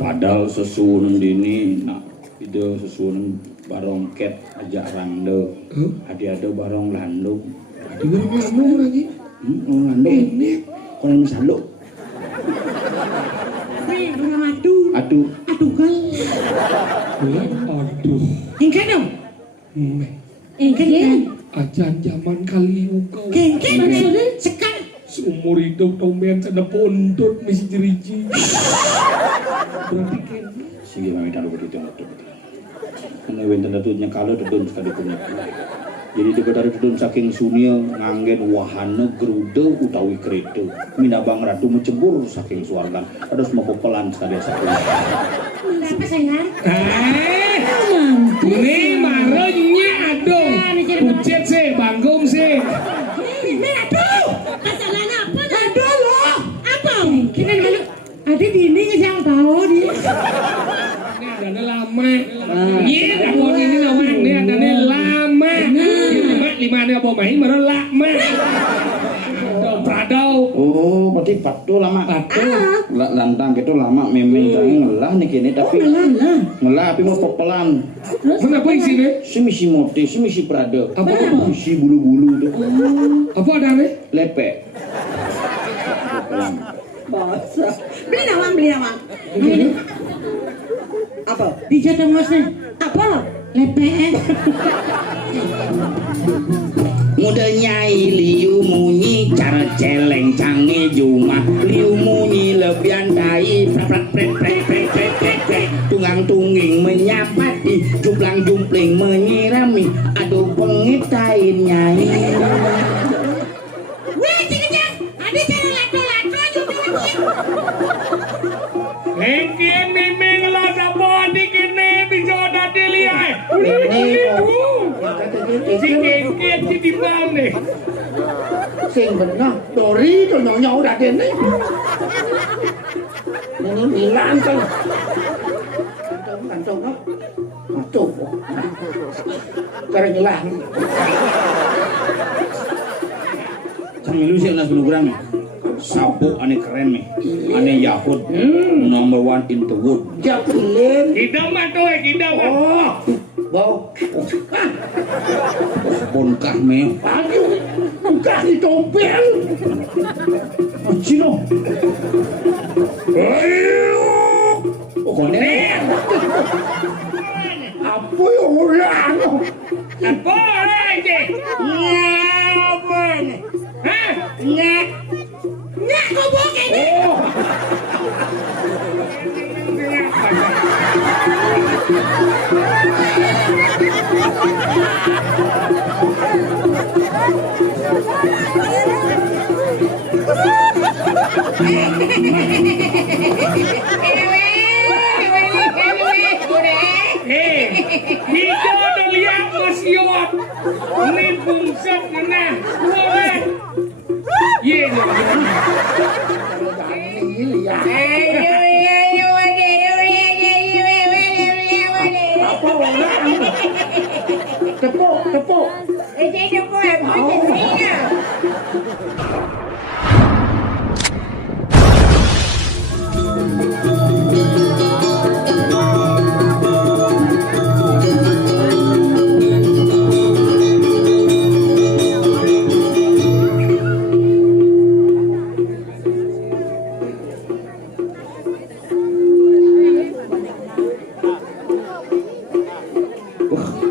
Padahal sesuun dini nak itu sesuun barong ket ajak rando. Ada barong landung. Di barong landung lagi. Landung. Ini kalau misalnya aduh kan. Aduh. Ingkat dong. Ingkat ya. Ajan zaman kali kau. Kengket maksudnya sekar. Seumur hidup domen ada pondok misi jeriji. Berarti kan. Sige mami taruh begitu betul. Karena wenten datutnya kalau dedun sekali punya. Jadi diketahui dedun saking sunia nganggen wahana geruda utawi krede. Mina bang ratu mencebur saking suargan. Ada semua pepelan sekali sakit. Apa sayang? Ini marahnya aduh. Pucet sih, banggum sih. Aduh, masalahnya apa? Aduh loh. Apa? Kita dulu. Ada dini ngejang tahu dia. Ini adanya lama. Iya, tahun ini namanya ini adanya lama. Lima ini apa main mana lama. Pradau. Oh, berarti patu lama. Patu. Lantang gitu lama memang saya ngelah nih kini tapi ngelah tapi mau pepelan. Kenapa isinya? Si misi motif, si misi prada. Apa? Si bulu-bulu tuh. Apa adanya? Lepek. Bosok. Beli nama. Apa? Dijatuh ngosnya. Apa? Lepek. Muda nyai liu munyi cara celeng canggih juma liu munyi lebihan tai prak prak prak tunggang tungging menyapati jumplang jumpling menyirami aduh pengitain nyai. Weh cik ada cara lato juga. Engkin miming lah sama adik ini bisa ada dilihat. Si engkin si di mana? Sing benar, Dori itu nyonya udah dene. Ini bilang kan. Kantong no. Masuk. Cara nyelang. Kami lu sih nas program sabuk aneh keren nih, aneh Yahud, number 1 in the wood. Jaklin. Kita mah tuh, kita mah. Oh, bau. Bonkah meh. Aduh, bukan di tompel. Cino. Ayo. Konek. Apa yang ulang? Apa aja? Ngapain? Hah? Nyak kau bokeh ni. Hijau ada lihat masih awak. Ini bungset mana? Buat. Ye. Apa orang? Tepuk.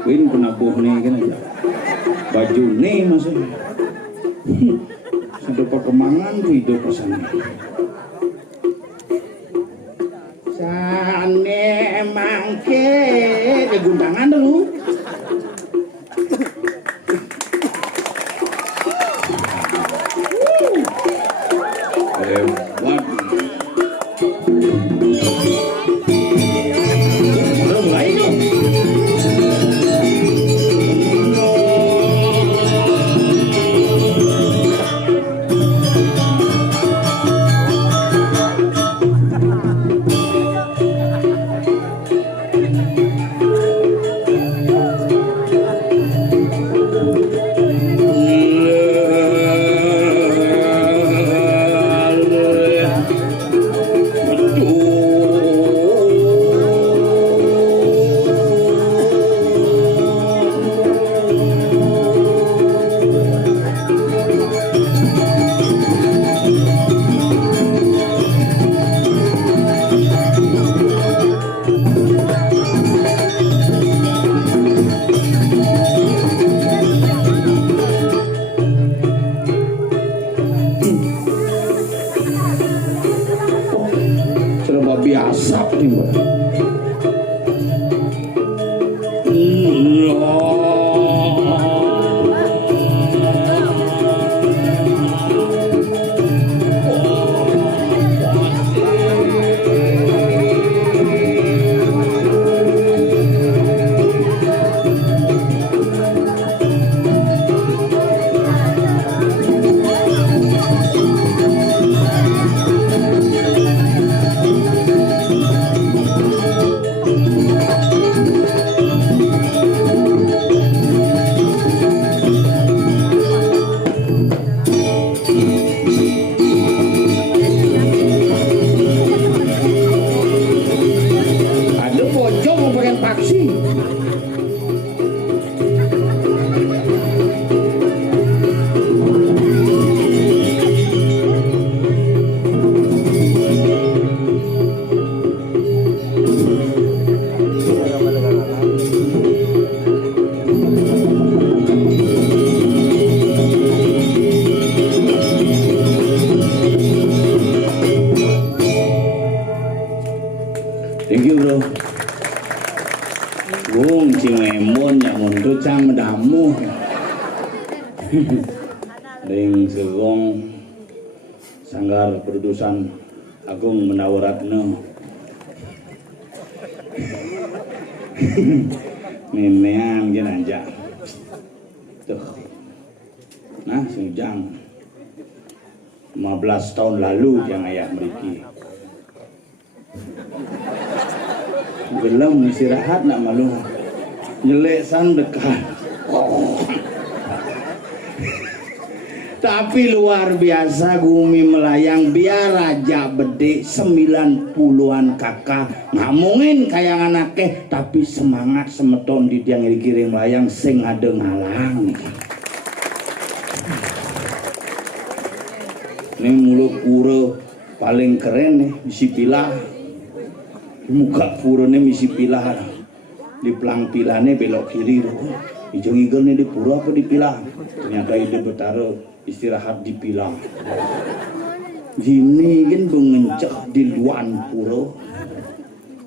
Win penabuh nih kan aja. Baju nih maksudnya. Satu perkembangan hidup pesan. Sane mangke di gundangan dulu. Hebat. Udah mulai dong. asap nih Mbak. Ada pojok mau pakai taksi. Thank you bro. Bung cimemon yang mundur cang medamu. Deng segong sanggar produsan Agung Menawaratno. Memeang jen aja. Tuh. Nah, sejang 15 tahun lalu yang ayah meriki. Gelem istirahat nak malu nyelek san dekat. Tapi luar biasa Gumi melayang biar Raja Bedek 90-an kakak ngomongin kayak anaknya tapi semangat semeton di tiang kiring melayang sing ada ngalang. Ini mulut pura paling keren nih bisi pilah. Muka purane misi pilah di pelang pilahnya belok kiri hijau igel nih di pura apa di pilah ternyata ide betara istirahat di pilah gini kan mengencak di luan pura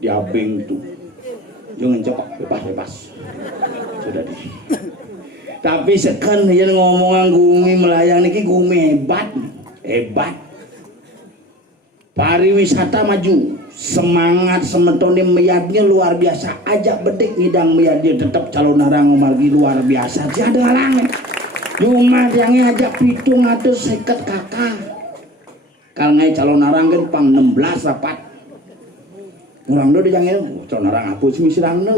di abeng tuh jangan cok bebas sudah di tapi sekan yang ngomongan Gumi melayang niki Gumi hebat pariwisata maju semangat semetone meyadnya luar biasa ajak Bedek ngidang meyadnya tetap calon narang margi luar biasa tiada halangan cuma yang ajak pitung atau seket kakak kalau ngai calon narang kan pang 16 rapat kurang do dijangin calon narang apa sih misirangnya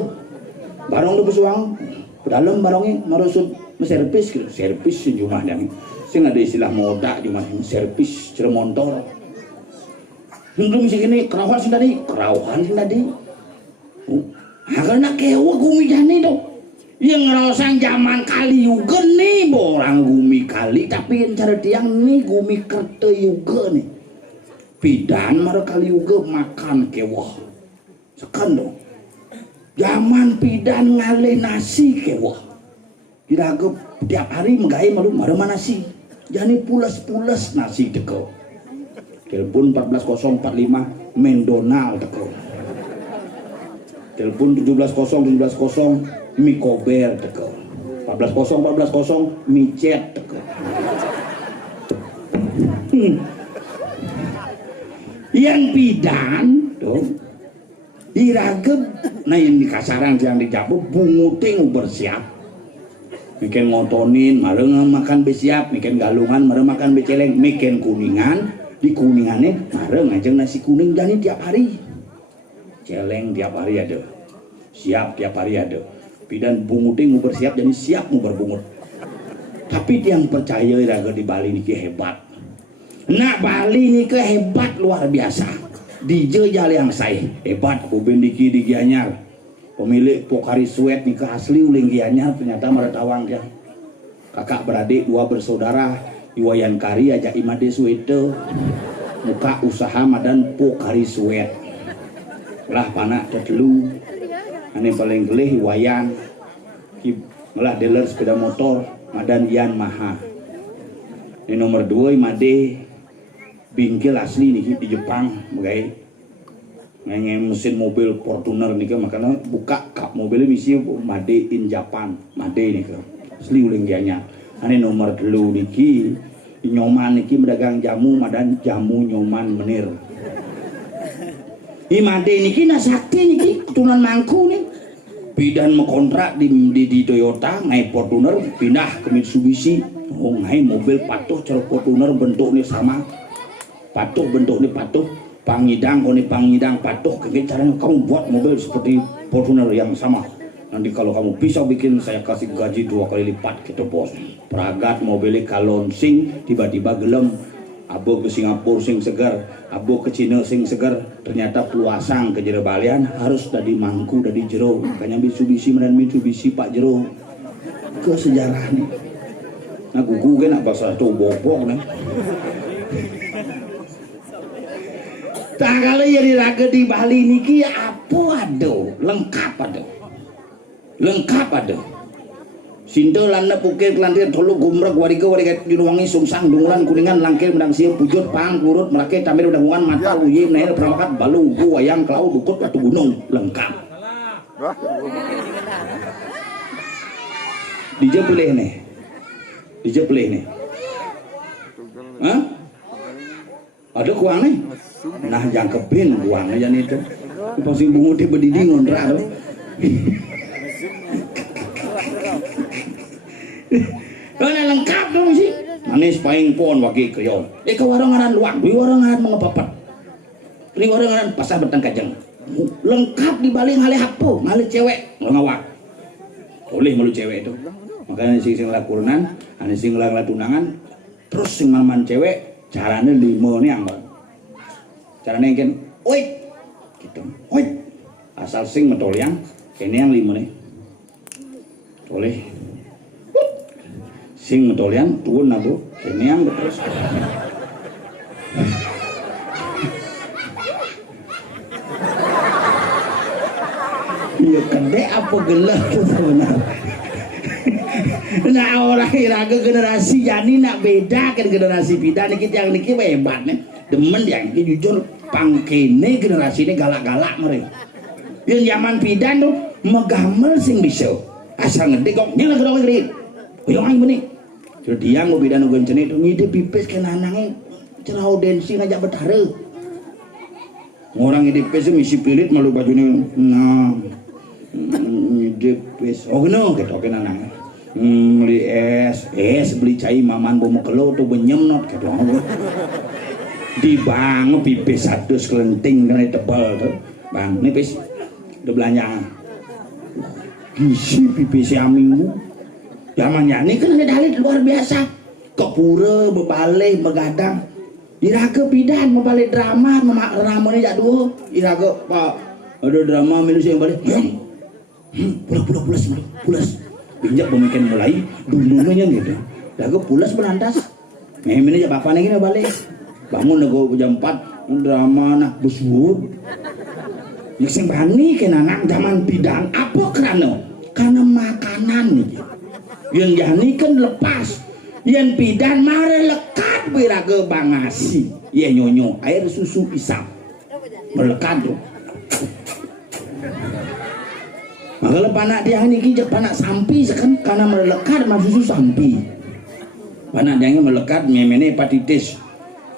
barong do pesuang dalam barongnya marusut servis gitu servis sejumlah yang sih ada istilah moda di mana servis ceremontor. Belum sih gini kerauhan sih tadi. Karena kewa Gumi jani dong. Yang ngerosan zaman kali juga nih borang Gumi kali tapi yang cara tiang nih Gumi kerte juga nih. Pidan mara kali juga makan kewa. Sekan dong. Zaman pidan ngale nasi kewa. Tidak ke tiap hari megai malu mara nasi. Jani pulas nasi teko. Telepon 14045 Mendonal teko. Telepon 170 Mikober teko. 140 Micet teko. Yang pidan tuh diragep nah yang di kasaran yang dicapu bunguting bersiap mikin ngotonin mareng makan besiap mikin galungan mareng makan beceleng mikin kuningan di kuningannya mareng ngajeng nasi kuning jani tiap hari celeng tiap hari ada siap tiap hari ada pidan bunguting mau bersiap jadi siap mau berbungut tapi yang percaya raga di Bali ini hebat nah Bali ini hebat luar biasa DJ jali yang saya hebat kuben diki di Gianyar pemilik Pokari Sweat nih asli uling Gianyar ternyata meretawang ya kakak beradik dua bersaudara Iwayan Kari aja Imade Swete muka usaha madan Pokari Sweat lah panak tetelu ane paling gelih Iwayan malah dealer sepeda motor madan Yan Maha ini nomor 2 Imade bingkil asli nih di Jepang bagai Nge mesin mobil Fortuner nih kan, makanya buka kap mobilnya misi Made in Japan, Made nih kan, asli uling dianya. Ane nomor telu niki nyoman niki mendagang jamu madan jamu nyoman menir. I Made niki nasakti niki keturunan Mangku nih. Bidan mengontrak di Toyota ngai Fortuner pindah ke Mitsubishi. Oh ngai mobil patuh cara Fortuner bentuknya sama, patuh bentuknya patuh. Pangidang, koni pangidang patuh, kayak caranya kamu buat mobil seperti Fortuner yang sama. Nanti kalau kamu bisa bikin, saya kasih gaji 2 kali lipat gitu bos. Peragat mobilnya kalonsing, tiba-tiba gelem. Abo ke Singapura sing segar, abo ke Cina sing segar. Ternyata puasang ke jero balian harus dari Mangku dari jero. Makanya Mitsubishi dan Mitsubishi Pak Jero. Ke sejarah nih. Nah gugu kan apa salah tuh bobok nih. Tak kali jadi raga di Bali niki apa ada lengkap ada Sinto landa pukir kelantir tolu gumrek warga juruwangi sungsang dungulan kuningan langkir menang siap pujut pang kurut merake tamir udangungan mata uyi menahir peramakat balugu wayang kelau dukut atau gunung lengkap dijepelih nih hah? Ada kuang nih nah jangkepin kuangnya jangan itu pasti bungu di berdiri ngontrak karena lengkap dong sih manis paling pon wagi keyon ke warangan luang di warangan mengepapat di warangan pasar betang kajeng lengkap di balik ngalih hapo ngalih cewek ngawak boleh malu cewek itu makanya sing lakunan ane sing tunangan terus sing maman cewek caranya 5 nih anggot caranya kan oit gitu oit asal sing metol yang ini yang 5 nih boleh sing metol yang turun nabu ini yang terus iya kende apa gelah tuh sebenarnya. Nah orang iraga generasi jani nak beda kan generasi bida niki yang niki hebat nih demen yang ini jujur pangkene generasi ini galak-galak mereka yang zaman bidan tuh megamel sing bisa asal ngedek kok nyala gedong ngedek yang aing benih jadi dia mau bidan ugan cene itu ngide pipis ke nanangnya cerah audensi ngajak betara orang ngide pipis misi pilit malu bajunya nah ngide pipis oh no gitu oke nanangnya beli es beli cai maman bomo kelo tuh benyem not gitu di bang pipis satu sekelenting karena tebal tuh bang ini pis udah belanja gizi pipis minggu zamannya ini kan ada dalit luar biasa ke pura bebalai begadang iraga bidan bebalai drama ramanya jak dua iraga pak ada drama milis yang balik pulas pinjak pemikiran mulai dulu-dulunya gitu lagu pulas berantas ini aja bapak lagi balik bangun nego jam 4 drama nak busur yang sing bani kena anak zaman bidang apa karena makanan nih yang jani kan lepas yang bidan mare lekat biraga bangasi ya nyonyo air susu isap melekat tuh kalau panak dia ini kijak panak sampi sekan karena melekat sama susu sampi panak dia ini melekat memene hepatitis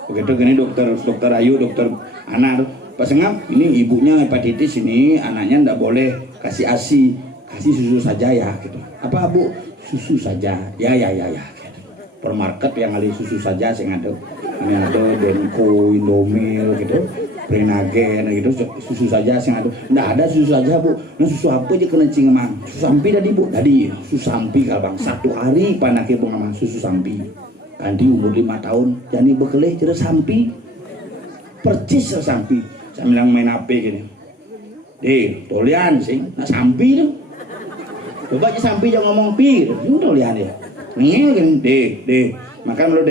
begitu gini dokter Ayu dokter anak pas ngap ini ibunya hepatitis ini anaknya ndak boleh kasih ASI kasih susu saja ya gitu apa bu susu saja ya gitu. Permarket yang ada susu saja sing ada ini ada Denko Indomil gitu Prenagen gitu susu saja sing ada ndak ada susu saja bu nah susu apa aja kena cingmang susu sampi tadi bu tadi susu sampi kalau bang 1 hari panake pengaman susu sampi ganti umur 5 tahun jadi bekelih cerita sampi percis sampi saya bilang main HP gini tolian sih nah sampi tuh coba aja sampi jangan ngomong pi itu tolian ya kan makan lo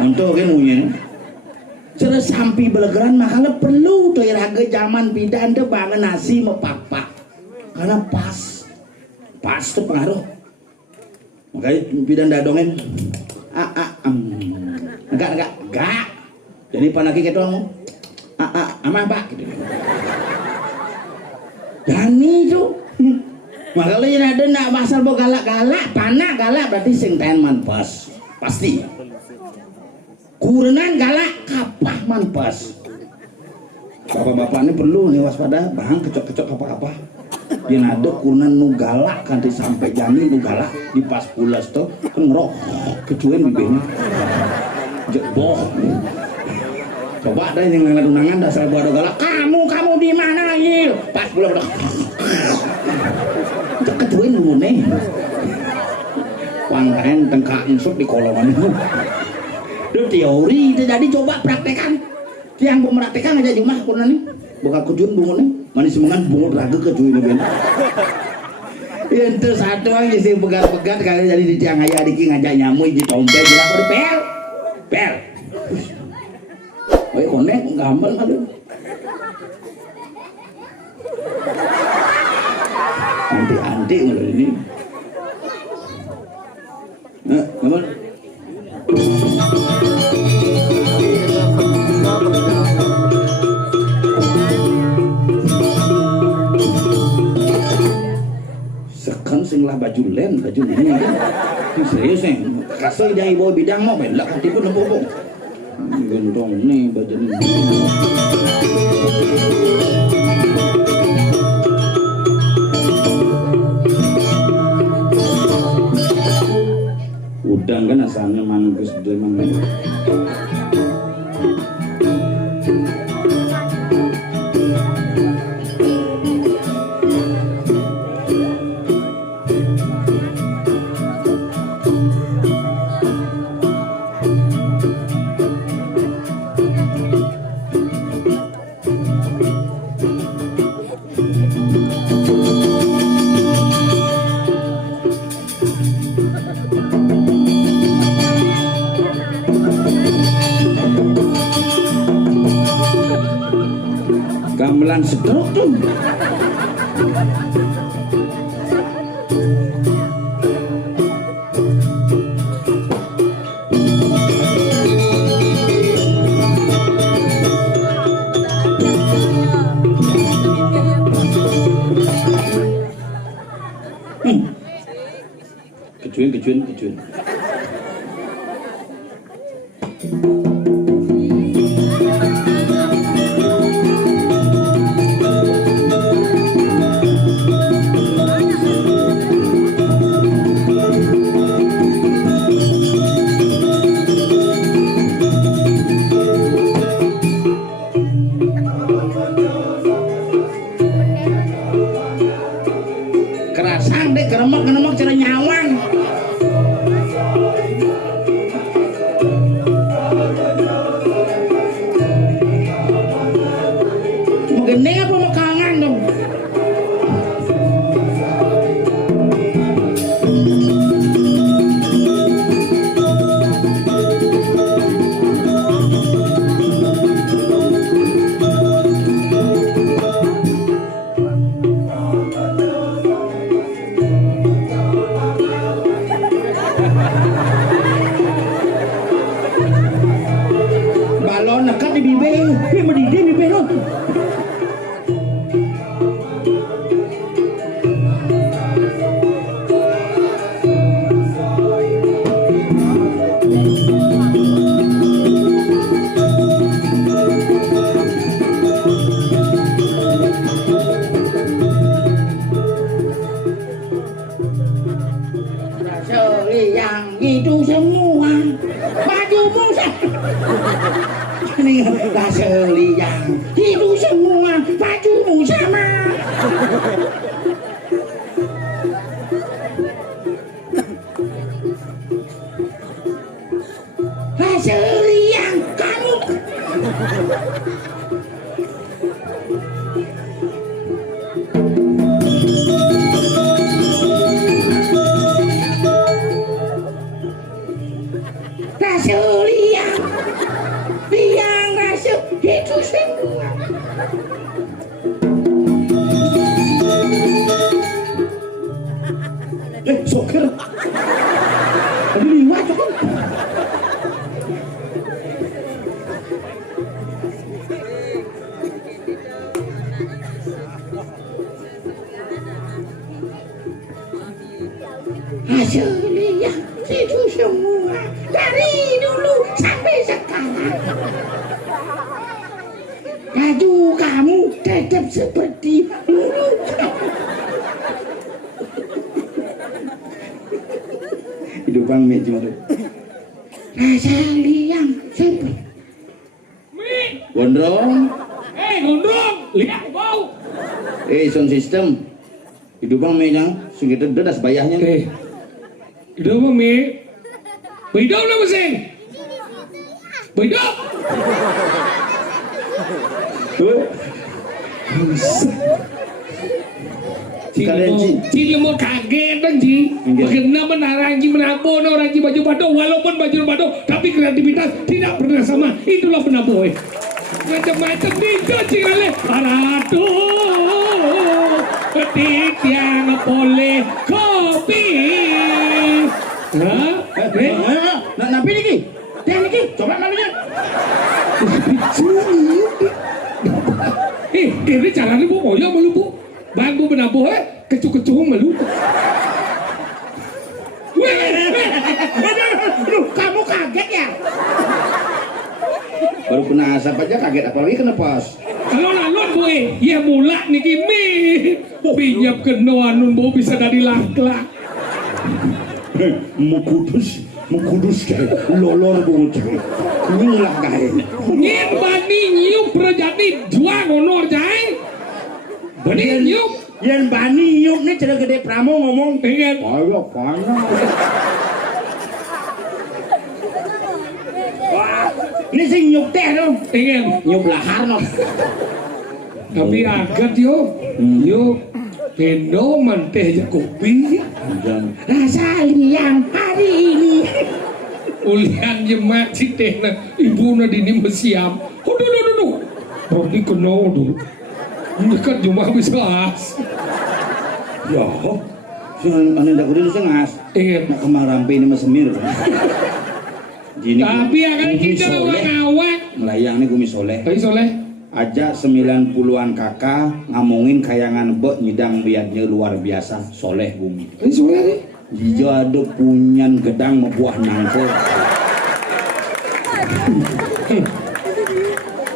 untuk kan punya cerita sampi belegeran makanya perlu tuh iraga zaman bidan tuh bangun nasi mau papa karena pas tuh pengaruh makanya bidan dadongin enggak jadi panaki kita ngomong Ama Pak gitu. Dani itu. Makanya ada nak pasal bo galak-galak, panak galak berarti sing teman pas. Pasti. Kurenan galak kapah man pas. Bapak-bapak ini perlu nih waspada, bang kecok-kecok apa-apa. Yang ada kurenan nu galak kanti sampai jamin nu galak di pas pulas tuh ngerok kecuin bibirnya. Jeboh. Coba deh yang ngadunangan dasar buat galak. Kamu di mana Il? Pas pulas udah. Kecuin dulu nih. Pangkain tengkak insuk di kolongan itu. Itu teori itu jadi coba praktekan. Yang pemerhatikan aja cuma kurang nih. Bukan kujun bungun nih. Manis semangat bungun ragu kecuin lebih. Itu satu aja sih pegat-pegat kali jadi di tiang ayah diki ngajak nyamuk di tompel bilang kode pel. Woi konek gambar aduh. Anti nggak ini. Nah, gambar. Sekarang singlah baju ini kan. Serius nih. Kasih dia ibu bidang mau belak hati pun nempuk. Gendong nih baju ini. Udang kan asalnya manggus demang. Gamelan sedok tuh. Kecuin. Kerasang deh keremak cara nyawang. Gening apa mau kangen dong? Balon nekat di bibir, mendidih bibir lo. Yang itu semua bajumu ini Raseli yang itu semua bajumu sama. Raseli yang kamu yang rasa itu semua. Soker. Tadi liwat cukup. Asli yang itu semua dari dulu sampai sekarang. Baju kamu tetap seperti dulu. Hidup bang Mi cuma tuh. Asli yang seperti Mi, Gondrong, gondrong, lihat bau. sound system. Hidup bang Mi yang sungguh dedas bayahnya. Hidup apa Mi? Hidup lah mesin. Hidup. Tuh. Kalian Ci. Ci mau kaget kan Ci. Kenapa orang Ci menabung orang Ci baju batok walaupun baju batok tapi kreativitas tidak pernah sama. Itulah penabung. Macam-macam itu Ci kali. Arado. Ketik yang boleh kopi. Hah? Nak napi lagi? dan lagi Coba namanya. Ini jalan bu, oh ya malu bu. Bang bu menabuh kecu-kecu malu. kamu kaget ya? Baru kena asap aja kaget apalagi kena pas. Kalau lalu bu ya mulak nih kimi. Pinjam kena anun bu bisa dari lak-lak. Mukudus deh, lolor bocah. Nyulak gae. Ngin bani nyup perjani juang honor jai. Bani nyup. Yen bani nyup nih cerita gede Pramo ngomong. Pengen. Ayo panas. Wah, ini sing nyup teh dong. Pengen. Nyup lahar no. Tapi agak yo. Yo. Pendo manteh aja kopi. Rasa liang hari ini. Ulian jemak si teh na ibu na dini mesiam. Duh. Berarti kena dulu. Dekat cuma bisa as. Ya, sing ane dak kudu sing as. Ingat. Nak kemar rampe ini mah semir. Gini. Tapi akan kita awak-awak. Melayang nih kumis soleh. Tapi soleh. Aja 90-an kakak ngomongin kayangan bek nyidang biadnya luar biasa soleh bumi. Tapi soleh nih. Jijo ada punyan gedang membuah nangke.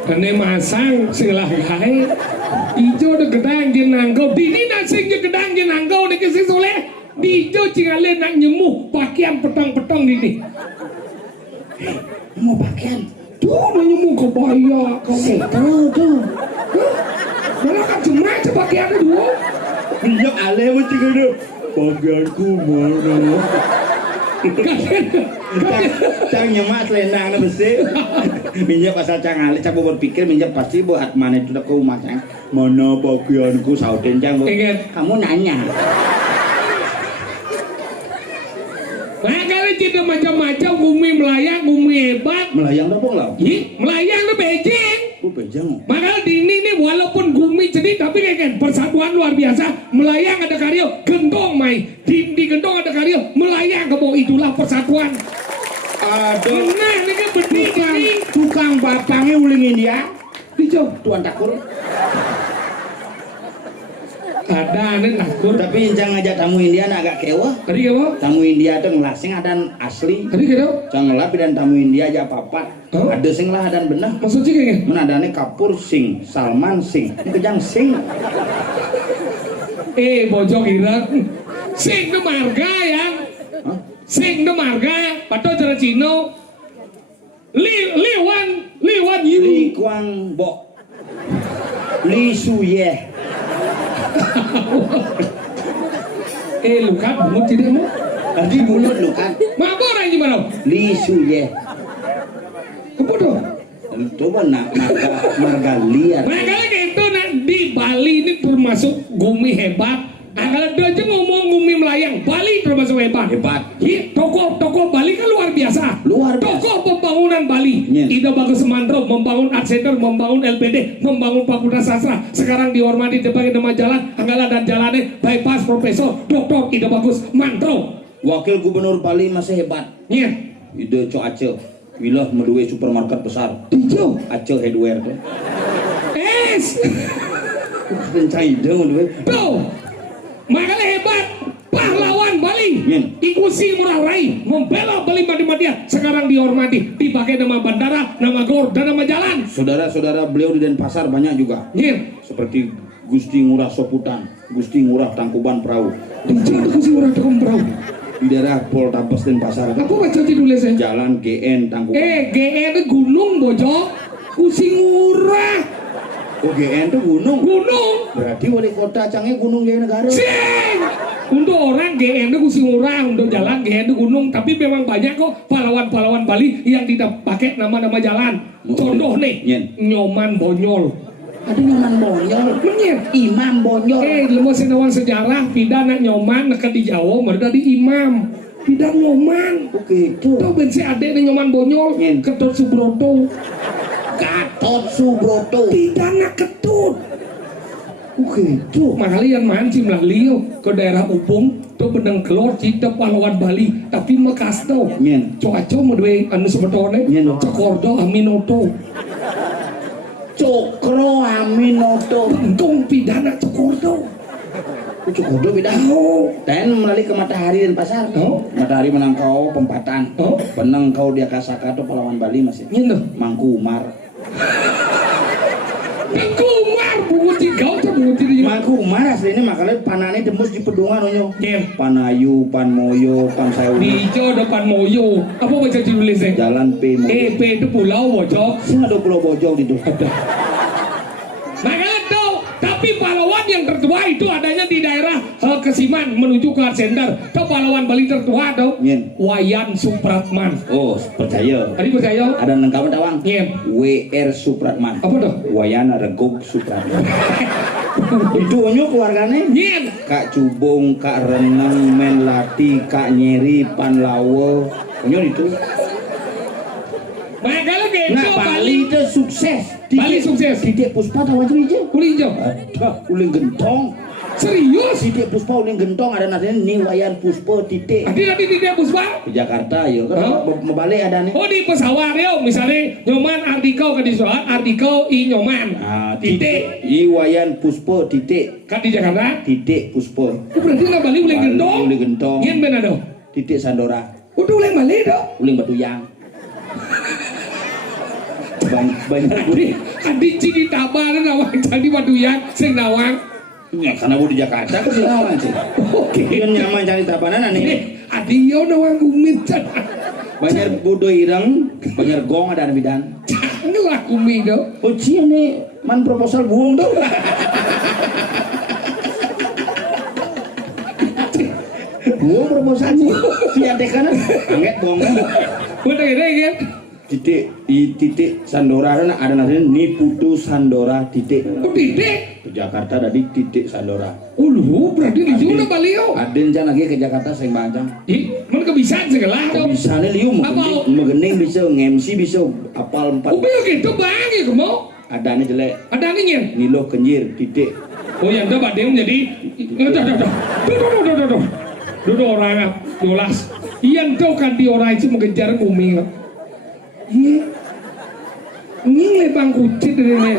Kene masang sing lah gae. Ijo de gedang je nanggau. Dini nasing je gedang je nanggau de ke soleh. Dijo cingale nak nyemuh pakaian petang-petang dini. Mau pakaian? Tuh udah nyemuh kebaya. Setro tuh. Malah kan cuma pakaian dua. Minyak ale mau cingade. Pakaianku mana? Cang nyemak selendang na besi. Minyak pasal cang ale cang berpikir minyak pasti buat mana itu dak ke rumah cang. Mana pakaianku sauden cang. Kamu nanya. Nah kali cerita macam-macam bumi melayang, bumi hebat. Melayang dapung lah. Melayang ke Beijing. Bejang. Maka di ini walaupun bumi jadi tapi kayak persatuan luar biasa. Melayang ada karyo, gentong mai. Di gentong ada karyo, melayang ke bawah itulah persatuan. Aduh. Nah ini kan bertiga. Tukang bapangnya uling India. Dijo. Tuan takur. Ada aneh takur. Tapi jangan ngajak tamu India agak kewa. Tadi apa? Tamu India tuh ngelasing adan asli. Tadi kira? Jangan lapi dan tamu India aja papat. Oh? Ada sing lah dan benar. Maksudnya kayaknya? Mana adane Kapur Sing, Salman Sing, ini kejang Sing. Bojong Irak. Sing ke marga ya. Hah? Sing ke marga. Pato cara Cino. Liwan Yu. Li Kuang Bo, Li Suye. Lu kan bungut tidak mau? Tadi mulut lu kan. Mabok orang gimana? Li Suye. Apa tuh? Itu mana marga liar. Makanya itu di Bali ini termasuk bumi hebat. Kalau dia aja ngomong bumi melayang, Bali termasuk hebat. Hebat. Toko Bali kan luar biasa. Luar biasa. Toko pembangunan Bali. Iya. Ida Bagus Semantro membangun Art Center, membangun LPD, membangun Fakultas Sastra. Sekarang dihormati sebagai nama jalan, Anggala dan jalannya bypass Profesor Dr. Ida Bagus Mantro. Wakil Gubernur Bali masih hebat. Iya. Ide Cok Aceh. Wilah medue supermarket besar. Dijo. Aceh Headwear tuh. Es. Kencang ide medue. Tuh. Makanya hebat. Pahlawan Bali, Yen. ikusi ngurah rai, membela Bali mati-matian. Sekarang dihormati, dipakai nama bandara, nama gor, dan nama jalan. Saudara-saudara beliau di Denpasar banyak juga. Yen, Seperti Gusti Ngurah Soputan, Gusti Ngurah Tangkuban Perahu. itu ikusi ngurah tukang perahu. Di daerah Poltabes Denpasar. Apa baca tulisnya? Jalan GN Tangkuban. GN itu gunung bojo, kusi ngurah. Oh GN itu gunung. Gunung. Berarti wali kota Canggih Gunung Jaya Negara. Sing. Untuk orang GN itu kusi ngurah, untuk jalan GN itu gunung. Tapi memang banyak kok pahlawan-pahlawan Bali yang tidak pakai nama-nama jalan. Contoh nih, Yen. Nyoman Bonyol. Ada Nyoman Bonyol. Menyen. Imam Bonyol. Lemo senawang sejarah pindah nak Nyoman nak di Jawa mereka di Imam. Pindah Nyoman. Oke itu. Tahu bensi adek nih Nyoman Bonyol. Yen. Ketut Subroto. Gatot Subroto. Pindah nak Ketut. Oke itu. Makanya yang mancing lah Leo ke daerah Upung tuh benang kelor cita pahlawan Bali tapi mekas tuh. Yen. Coaco medwe anu sebetulnya. Yen. Cokordo Aminoto. Cokro Aminoto. Untung pidana Cokordo. Cukup beda. Oh. Dan melalui ke Matahari Denpasar. Oh. Matahari menangkau pempatan. Oh. Benang kau dia kasaka tuh pahlawan Bali masih. Ini Mangku Umar. Kumar bungut cigau tuh bungut cigau. Mangku Umar aslinya makanya panane dembus di pedungan onyo. Yen. Panayu, Panmoyo, Pansayu. Di hijau depan Moyo. Apa baca tulisnya? Jalan P Moyo. P itu pulau bocok. Sing ada pulau Bojong di situ. Makanya tahu, tapi pahlawan yang tertua itu adanya di daerah Kesiman menuju ke Arsender. Tahu pahlawan Bali tertua tahu? Yen. Wayan Supratman. Oh, percaya. Tadi percaya? Ada nengkapan tawang. Yen. WR Supratman. Apa tuh? Wayana Regog Supratman. Itu onyo keluarganya. Yen. Kak Cubung, Kak Renang, Menlati, Kak Nyeri, Panlawo. Onyo itu. Makanya gitu Nah, Bali itu sukses. Bali sukses. Titik Puspa tahu aja hijau. Kulit hijau. Ada uling gentong. Serius? Titik Puspa uling gentong ada nantinya nih Wayan Puspa titik. Tadi nanti di Puspa? Di Jakarta ya kan membalik ada nih. Oh di pesawat yo, misalnya Nyoman artikel ke di pesawat, artikel i Nyoman. Nah, Titik. I Wayan Puspa titik. Kan di Jakarta? Titik Puspa. Oh, berarti nggak balik uling Bali gendong? uling gentong. Yen benar dong. Titik Sandora. Udah uling balik dong. Uling Batuyang. Banyak Adi ciri tabaran nawang jadi Batuyang sing nawang. ya karena gue di Jakarta aku sih nawan sih. Oke. Yang nyaman cari tabanan Ini nih. adi yo nawang kumit. Banyak bodoh ireng, banyak gong ada bidan. Ngelak kumit do. Oh cia nih, man proposal buang dong. Buang proposal si adekan, angget buangnya. Udah gede kan? Titik Sandora ada nanti ni Putu Sandora titik. Oh titik. Ke Jakarta tadi titik Sandora. Lu berarti di sini udah balik yo. Aden jangan lagi ke Jakarta sing bancang. Ih, mana kebiasaan segala dong. Bisa nih liu Apa? megening bisa nge-MC bisa apal 4. Oh gitu bang ya mau. Adanya jelek. Ada angin. Nilo kenjir titik. Oh yang ada badeng jadi. Duh orang 12. Iyan tahu kan di orang itu mengejar kuming. Iya. Ini lebang kucit dari ini.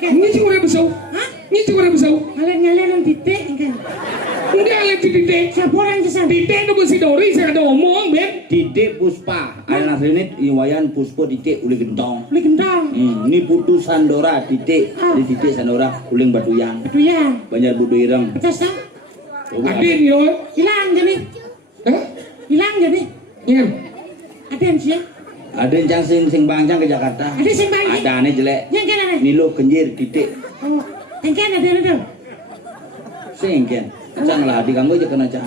Ini cuma ada besau. Hah? Ini cuma ada besau. Ngalen-ngalen nang titik kan. Ini alat titik. Siapa orang itu sampai? Titik itu mesti Dori saya ada omong Ben. Titik Puspa. Ada nanti Iwayan Puspa titik uli gentong. Beli kentang. Ini Putu Sandora titik di titik Sandora uling Batuyang. Aduh ya. Banyak bodoh ireng. Pecah tak? Adin yo. Hilang jadi. Hah? Hilang jadi. Iya. Ada yang sih? Ada yang sing bancang ke Jakarta. Ada sing bancang? Ada aneh jelek. Yang kan ada? Nilo kenjir titik. Oh, yang kan ada itu. Sing ken. Cang lah di kamu aja kena cang.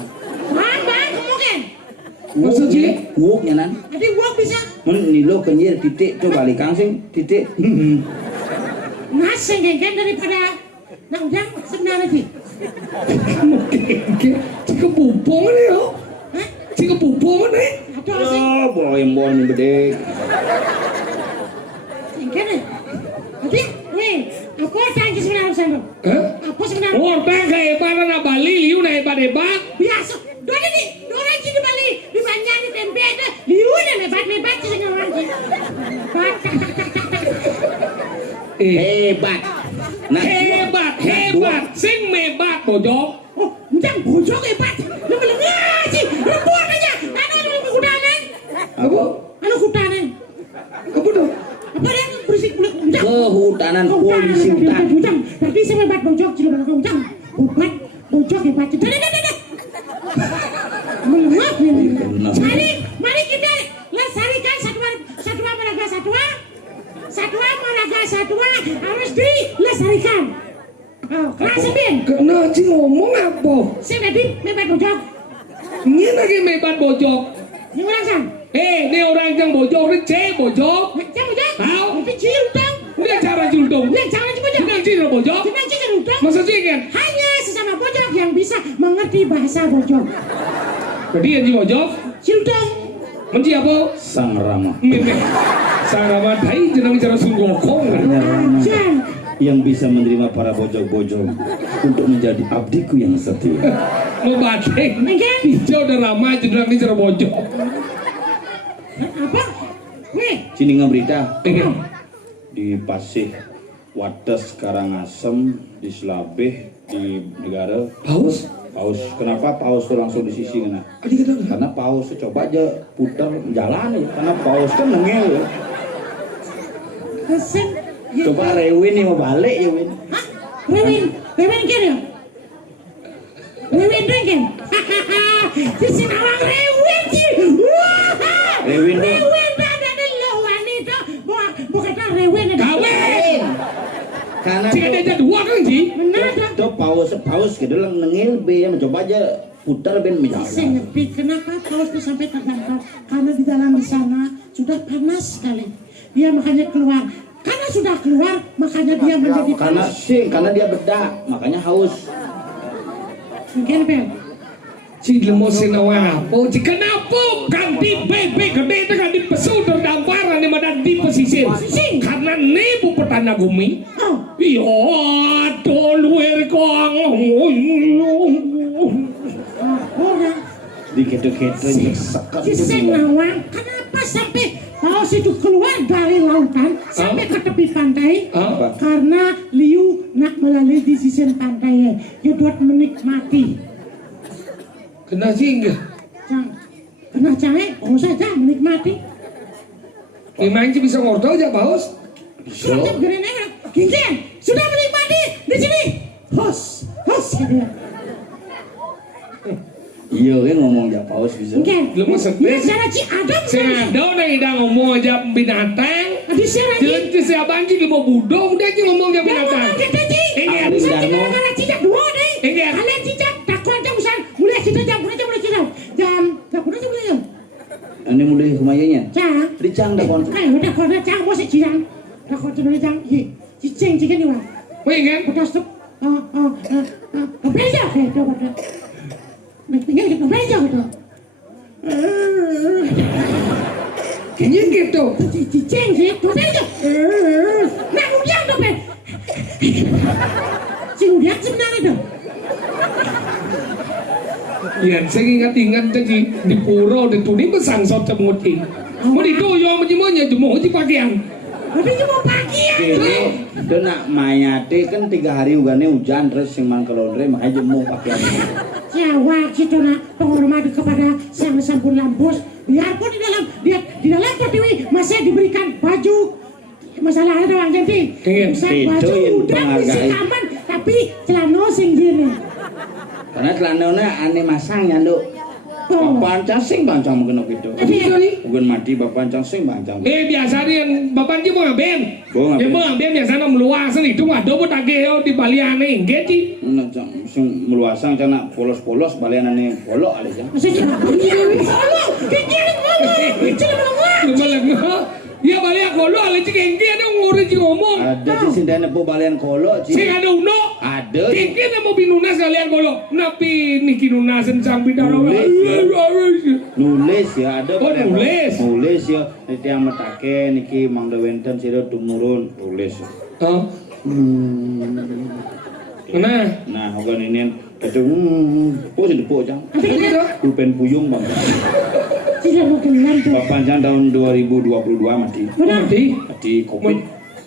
Bang, mungkin. Maksudnya? Wuknya nan. Ada gua bisa. Nilo kenjir titik tuh balik kang sing titik. Nasi yang kan daripada nang udang sebenarnya sih. Cika pupung nih yo. Hah? Cika pupung nih. Ada sih. Oh, boy bedek. Yang kan? Oke, nih. Aku tangki sebenarnya sama. Hah? Aku sebenarnya. Orang kehebaran na Bali, liu na hebat-hebat. Biasa. Dua nih, dua orang di Bali, di Banjar, di tempe ada. Liu nih hebat sih dengan orang sih. Hebat. Nah, Hebat, sing mebat bojok. Oh, ujang bojok hebat. Lu ngaji, repot aja. Anu kudane. Apa? Anu kudane. Apa tuh? Apa yang berisik bulat ujang? Kehutanan polisi hutan. Ujang. Tadi saya hebat bojok cilok ujang. Hebat bojok hebat. Dah. Melemah ini. Mari kita lestarikan satwa marga satwa harus dilestarikan. Kelas bin. Kena cing ngomong apa? Saya tadi mebat bojok. Ini lagi mebat bojok. Ini orang sang. Ini orang yang bojok, ini cek bojok. Macam bojok. Tahu? Tapi cilutang. Ini cara julung. Lihat cara bojok. Ini cina bojok. Cuma cilutang. Masa cik kan? Hanya sesama bojok yang bisa mengerti bahasa bojok. Jadi yang bojok, Cilutang. menci apa? Sang Rama. Mimik. Sarama Thai jenang cara sunggokong. Jan. Yang bisa menerima para bojok-bojok untuk menjadi abdiku yang setia. Mau batik. Enggak. Hijau dan ramai jenang ini cara bojok. Apa? Nih. Sini berita Pengen. di Pasih, Wates, Karangasem, di Selabeh, di negara Paus? Paus. Kenapa Paus tuh langsung di sisi kena? Adik kata. Karena Paus coba aja putar jalan ya. Karena Paus kan nengel ya. Kesen. Coba Rewin nih mau balik ya Win. Hah? Rewin kira. Rewin drinking. Di sini orang Rewin sih. Rewin nih. Rewin ada lo wanita. Bukan Rewin ada. Kawin. Karena Jika dia jadi dua kan Ji? Benar dah. tuh Paus gitu lah nengel be yang coba aja putar ben Saya menjalan. ngerti kenapa Paus itu sampai terdampar. Karena di dalam di sana sudah panas sekali. Dia makanya keluar. Karena sudah keluar, makanya dia menjadi Karena panas. karena dia bedak, makanya haus. Mungkin Bel. Ci lemo sinawa apa? Ci kenapa ganti bebek gede itu ganti pesu terdampar ini mana di pesisir? Pesisir. Karena nebu petana bumi. Oh, Iya, toluer kong. orang. Diketo-keto sekat. Si Senawang, kenapa sampai Paus itu keluar dari lautan sampai ke tepi pantai? Apa? Karena Liu nak melalui di sisi pantai, dia buat menikmati. Kena singgah. Kena cahaya, oh saja menikmati. Memang Ci bisa ngordo aja Paus. Sudah gini, sudah menikmati di sini. Hos dia. Iya kan ngomong ya Paus bisa. Mungkin. Lu maksud Ya cara Ci Adam. Saya ada orang yang ngomong aja binatang. Di sana Ci. Jelas si abang Ci mau budong dia Ci ngomong aja binatang. Kita Ci. Ingat. Bisa kita ngomong cicak dua deh. Ingat. Kalian cicak takut aja usan. Mulai kita jam mulai cicak. Jam takut aja mulai jam. Ini mulai semuanya. Cang. Dicang dah kon. Udah kau dah cang bos cicang. Dah kau cuma cang. Ye. Cicing cikan ni wah. Wih kan? Udah stop. Berbeza ke tu betul. Tinggal kita berbeza betul. Kayaknya gitu. Cicing sih. Berbeza. Nak udiang tu ben. Si udiang sebenarnya tu. Iya, saya ingat-ingat jadi di pura di tuni besang sot semuti. Mau ditoyo menyemuanya jemu di pakaian. Tapi cuma pagi ya. Itu nak mayate kan 3 hari ugane hujan terus yang mang kelondre makanya jemu pakaian. Jawa kita nak penghormatan kepada sang sampun lampus. Biarpun di dalam pertiwi masih diberikan baju. Masalah ada orang jadi. Iya, Baju itu yang udah bisa penghargaan. aman tapi celana singgir. Karena celananya aneh masang ya nduk. Oh. Bapak sing bancang mungkin gitu. Bukan mati bapak sing bancang. Biasa nih yang bapak Ci mau ngaben. Mau ngaben. Ya mau ngaben biasa meluasan itu waduh buat ageo di baliane gitu. Nah, sing meluasang cana polos-polos balianane bolok aja. Maksudnya kalau kekirin ngomong, cuma ngomong. Ya balik kolo ale Ci kengki ada ngori Ci ngomong. Ada di sini po balian kolo Sing ada uno. Ada. Kengki ada mau binunas kalian kolo. Napi niki nunasen sang bidara. Nulis ya ada. Oh, nulis. Nulis ya. Nanti yang metake niki Mang Dewenten sira tumurun tulis. Oh. Nah, hogan ini itu po sing depo jang. Pulpen puyung bang. Tidak mau kelam tuh. Bapak tahun 2022 mati. Benar. Mati. Mati Covid.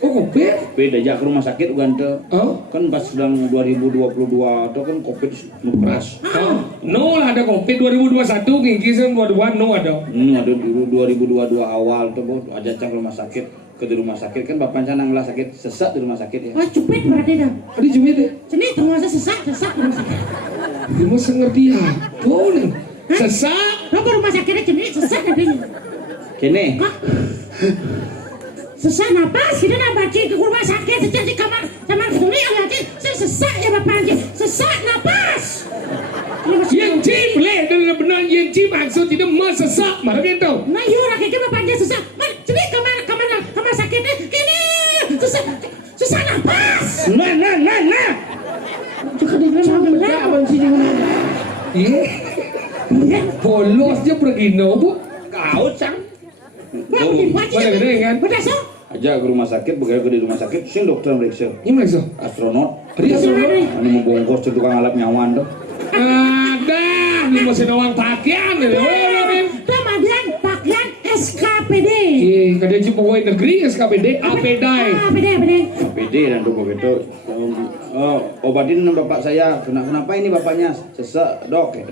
Oh, Covid. Covid aja ke rumah sakit kan tuh. Oh? Kan pas sedang 2022 itu kan Covid keras. Oh, no lah ada COVID 2021 ngiki sen 22 no ada. Ada 2022 awal tuh Bu, ada cang rumah sakit di rumah sakit kan bapak nang lah sakit sesak di rumah sakit ya. Oh, cupit berarti dah. Ada jumit ya? Sini tunggu sesak di rumah sakit. Dia mau ngerti ya. Boleh. Sesak. Lo rumah sakitnya jenis sesak katanya. Kene. Sesak napas, kita nak baca ke rumah sakit sejak di kamar sini lagi. Saya sesak ya bapak Haji, sesak napas. Yang Ji boleh dan benar yang Ji maksud tidak mesesak, mana gitu. Nah, yo rakyat kita bapak Haji sesak. Jadi kamar sakitnya ini sesak napas. Nah. Juga dengan sama abang sini mana? Iya. Polos dia pergi no Bu. Kau cang. Bapak dibaca. Mana gede kan? Betul so? Aja ke rumah sakit, begitu di rumah sakit, sing dokter meriksa. Ini mereka. Astronot, Dia suruh. anu mau bongkar tukang alap nyawan tuh. Ada, ini masih doang pakaian. Kemudian pakaian SKPD. Kadang cuma pegawai negeri SKPD, APDAI. APD dan tuh begitu. Obatin bapak saya, kenapa ini bapaknya sesak dok gitu.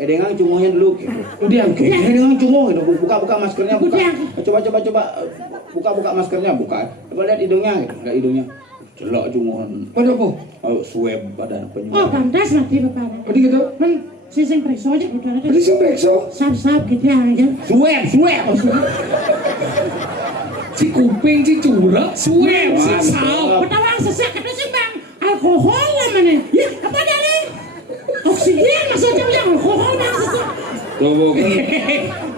Dengan cumuhnya dulu gitu. Udah, Dengan cumuh gitu, buka maskernya, buka. Udah. Coba buka maskernya, buka. Coba lihat hidungnya gitu, enggak hidungnya. Celok cumuhan. Mana po? Swab badan Oh, penyuh. pantas nanti bapak. Tadi gitu. Men, sising periksa aja udah ada. Tadi sih periksa. Sap gitu ya aja. Swab. Si kuping, si curah, swab, si sal. Pertama sesak kata sih bang, alkohol lah mana? Ya apa dari? Oksigen maksudnya yang alkohol bang sesak. Tuh,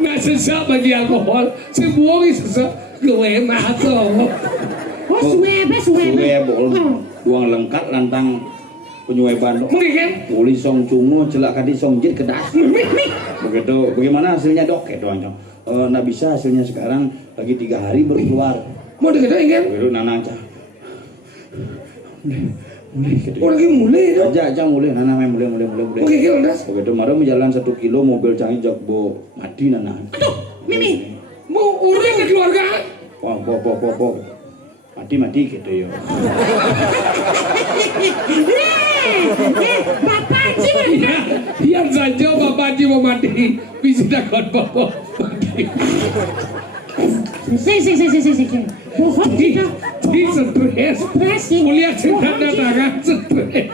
Nggak sesak bagi alkohol. Si buang sesak. Gue mah tuh. Oh swab. swab, buang lengkap lantang penyueban. Mungkin kan? Uli song cungu, celak kadi song jit kedas. Begitu, bagaimana hasilnya dok? Gitu aja. Nggak bisa hasilnya sekarang, lagi 3 hari baru keluar. Mau dikatakan kan? Begitu nana aja. Mulai gitu. Oh lagi mulai dong. Aja mulai, nana mulai. Oke, das. Begitu marah menjalan 1 kilo mobil canggih jagbo mati nana. Aduh, Mimi. Mau orang ke keluarga? Wah, po. Mati gitu ya. Bapak sih mana? Biar saja Bapak Haji mau mati. Bisa dapat Bapak mati. Sih. Bohong kita. Di stres. Stres sih. Kuliah cinta tangan stres.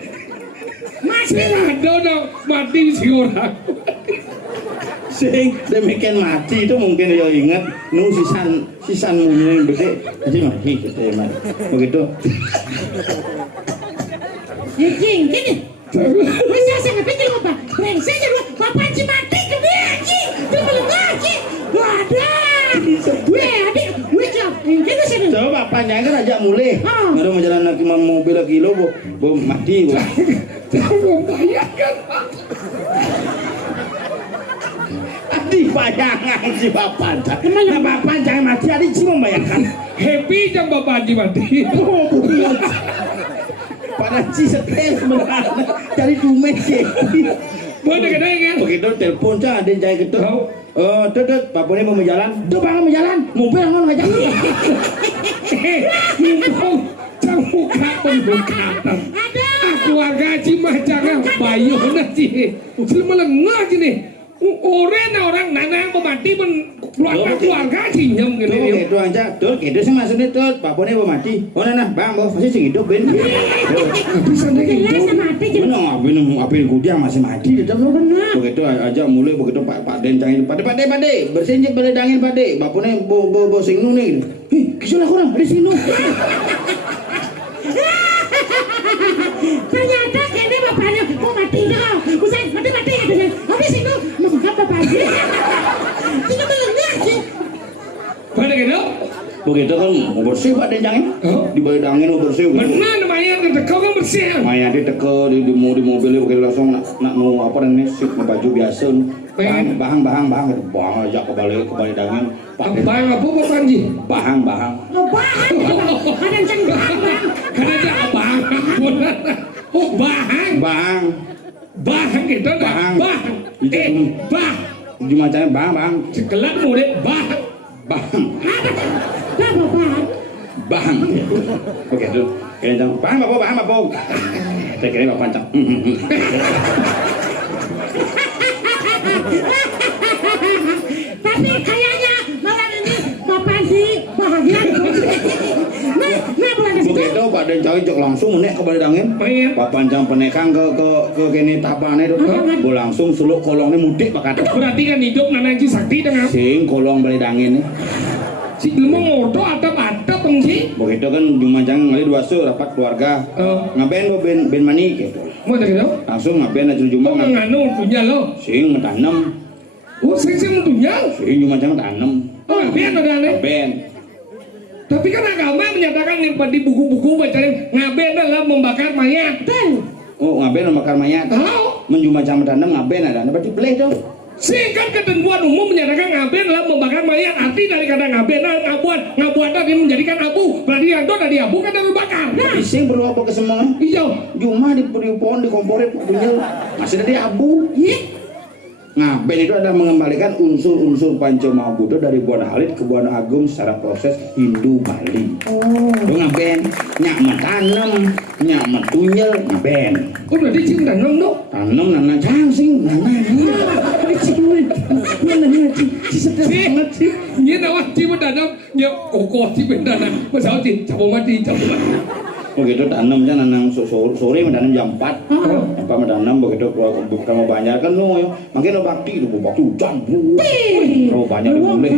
Mati. Ada mati si orang. Sing demikian mati itu mungkin yo ingat nu sisan munyi gede jadi mati gitu ya mati. Begitu. Jing, gini. Bisa saya ngerti apa? Brengsek aja lu. Bapak Haji mati ke dia, Haji. Dia belum ngaji. Wadah. Adik. Jam. Kita sini. Coba bapaknya kan aja mulai. Baru menjalan lagi mobil lagi lo bo mati. Jangan bayangkan. Adi bayangan si bapak. Nah bapak jangan mati, adi sih membayangkan. Happy jam Bapak Haji mati. Pada si stres beneran cari dumet sih. Mau dikatakan kan? Begitu telepon cah ada jaya gitu. Tuh, bapaknya mau jalan. Tuh bang mau jalan. Mobil nggak ngajak. Jangan buka pendekatan. Keluarga Haji mah jangan bayar nanti. Selama lengah gini. Orang nanang mati keluarga Haji nyem Tuh gini. gitu aja. Tuh gitu sih maksudnya tuh bapaknya mau mati. Oh nah bang, masih sih hidup ben. Bisa Jelas gitu. sama mati jadi. Mana abin kudia masih mati tetap. Begitu aja mulai begitu Pak Den cangin. Pade bersihin je balik dangin pade. Bapaknya bo singnu nih. Kisah lah kurang ada singnu. Ternyata ini bapaknya mau mati dong. Usai mati katanya. Habis itu membuka bapak Haji. Kita belum ngaji. Pada gitu. Begitu kan mau bersih Pak Den cangin. Di balik dangin mau bersih. Benar namanya kau kan bersih. Maya dia teke di mobilnya begitu langsung nak nu apa namanya sip baju biasa. Bahang aja kembali dangin. Bang apa Bapak Haji? Bahang. Oh bahan. Ada yang bahang. Karena ada abang. Oh bahang. Bahang gitu Bahang. Bah. Gimana caranya bahang. Sekelat murid bahang. Bahang. Apa bahan? Bang. Oke tuh. Kayaknya paham apa? Saya kira Pak Pancang. Tapi kayaknya malam ini Pak Panji bahagia. Nah bulan Begitu Pak Den cari cok langsung menek ke Baledangin. Iya. Pak Pancang penekang ke kene tapane tuh. Bo langsung suluk kolongnya mudik Pak kata. Berarti kan hidup nananji sakti dengan Sing kolong Baledangin. si ilmu ngoto atap pengsi. Begitu kan Jumanjang ngali dua su rapat keluarga. Ngapain ben mani gitu. Mau tak gitu? Langsung ngapain aja Jumang. Mau nganu punya lo. Sing mentanam. Oh sing punya. Sing Jumanjang tanam. Oh ngapain ada aneh? Ben. Tapi kan agama menyatakan di buku-buku bacain ngaben adalah membakar mayat. Oh ngapain membakar mayat. Tahu? Menjumanjang mentanam ngapain ada. Berarti boleh tuh. Singkat ketentuan umum menyatakan ngaben adalah membakar mayat. Arti dari kata ngaben adalah ngabuat tadi menjadikan abu. Berarti yang itu dari abu kan dari bakar. Nah, Sing perlu apa ke semua? iya. Jumah di pohon di kompornya punya masih ada di abu. Ngaben itu adalah mengembalikan unsur-unsur Pancamabuddha dari Buana Halit ke Buana Agung secara proses Hindu Bali. Itu ngaben, nyak tanam, nyak tunyel ngaben. Oh berarti cing tanam dong. Tanam nana sing nana. Banget sih. Ini nawa cing tanam, ya kokoh cing tanam. Masih cing cabut mati. Begitu tanamnya nanang sore menanam jam 4. Apa menanam begitu kalau banyak kan lo ya. Makin lo bakti itu bakti hujan. Kalau banyak boleh.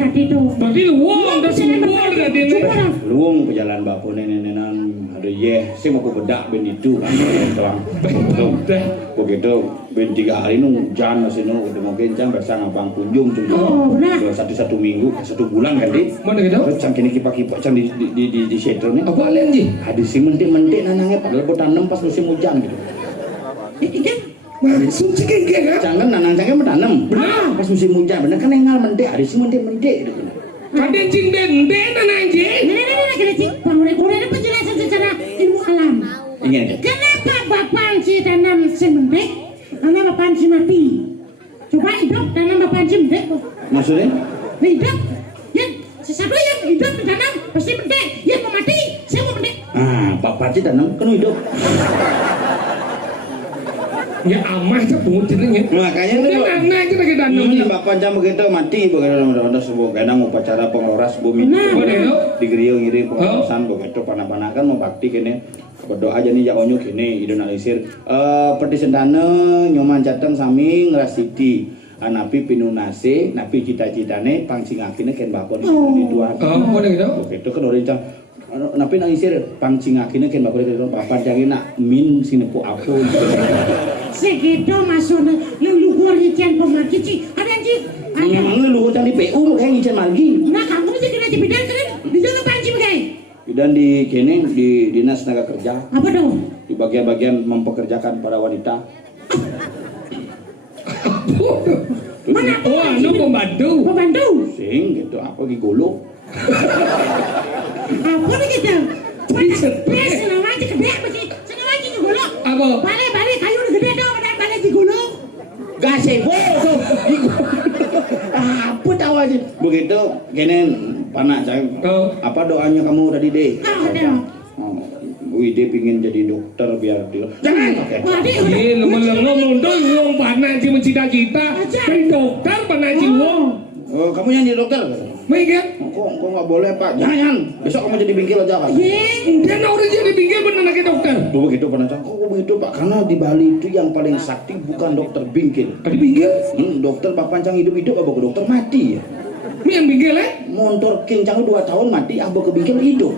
Berarti luang dan subur berarti ini. Luang pejalan baku nenek-nenek ada sih mau bedak ben itu kan. Begitu ben 3 hari nu hujan masih nu udah mau kencang bersama abang kunjung cuma satu minggu 1 bulan kan di. Mana gitu? Terus cangkini kipak-kipak cang di shelter nih. Apa alian ji? Hadis si mentik nanangnya padahal buat tanam pas musim hujan gitu. Langsung cekeng kan? Jangan nanang cangknya menanam. Benar. Pas musim hujan bener kan engal mentik hadis si mentik gitu. Kadang cing denden anjing. Nah, kira cing, bangunan penjelasan secara ilmu alam. Ingin. Kenapa Bapak Panji tanam sementik, tanam Bapak Panji mati? Coba hidup tanam Bapak Panji mentik. Maksudnya? Hidup, ya sesuatu yang hidup ditanam pasti mentik. Yang mau mati, saya mau mentik. Pak Panji tanam kan hidup. Ya amah tuh pungut jenengnya. Makanya Dia mana aja lagi tanam. Bapak jam begitu mati begitu ada sebuah kadang upacara pengoras bumi di Geriau ngirim pengorasan begitu panah-panakan mau bakti kene berdoa aja nih jaonyo kene idonalisir pertisendane nyoman jateng sami ngrasiti anapi pinunase napi cita-citane pangcingakine ken bakon di dua. Mana gitu? Begitu kan orang napi nangisir pangcingakine ken bakon di papan jangan nak min sinepu aku. Segitu masuk yang luar ngician pemaki cing. Ada cing. Memang lu luhur di PU kayak ngicen lagi. Nah kamu sih kena jepitan kan? Di jalan Panji begini. Dan di kene di dinas tenaga kerja Apa dong? di bagian-bagian mempekerjakan para wanita. Mana? Oh, anu pembantu. Pembantu. Sing gitu apa gigolo. Apa begitu? Pes nama aja gede begini. Sana lagi gigolo. Apa? Balik kayu gede dong dan balik gigolo. Gasebo tuh. Apa tahu aja. Begitu kene panak saya. Apa doanya kamu tadi deh? Wide pingin jadi dokter biar dia. Jangan. Iya, lama-lama mundur wong panah sih mencita-cita. Jadi dokter panah sih wong. Oh, kamu yang jadi dokter? Mikir? Kok nggak boleh Pak? Jangan. Besok kamu jadi bingkil aja Pak. Dan orang jadi pinggir bener lagi dokter. Begitu pernah kok begitu Pak? Karena di Bali itu yang paling sakti bukan dokter bingkil. Ada pinggir? Dokter Pak Pancang hidup-hidup apa ke dokter mati ya? Ini yang pinggir ya? Montor kincang 2 tahun mati, apa ke bingkil hidup?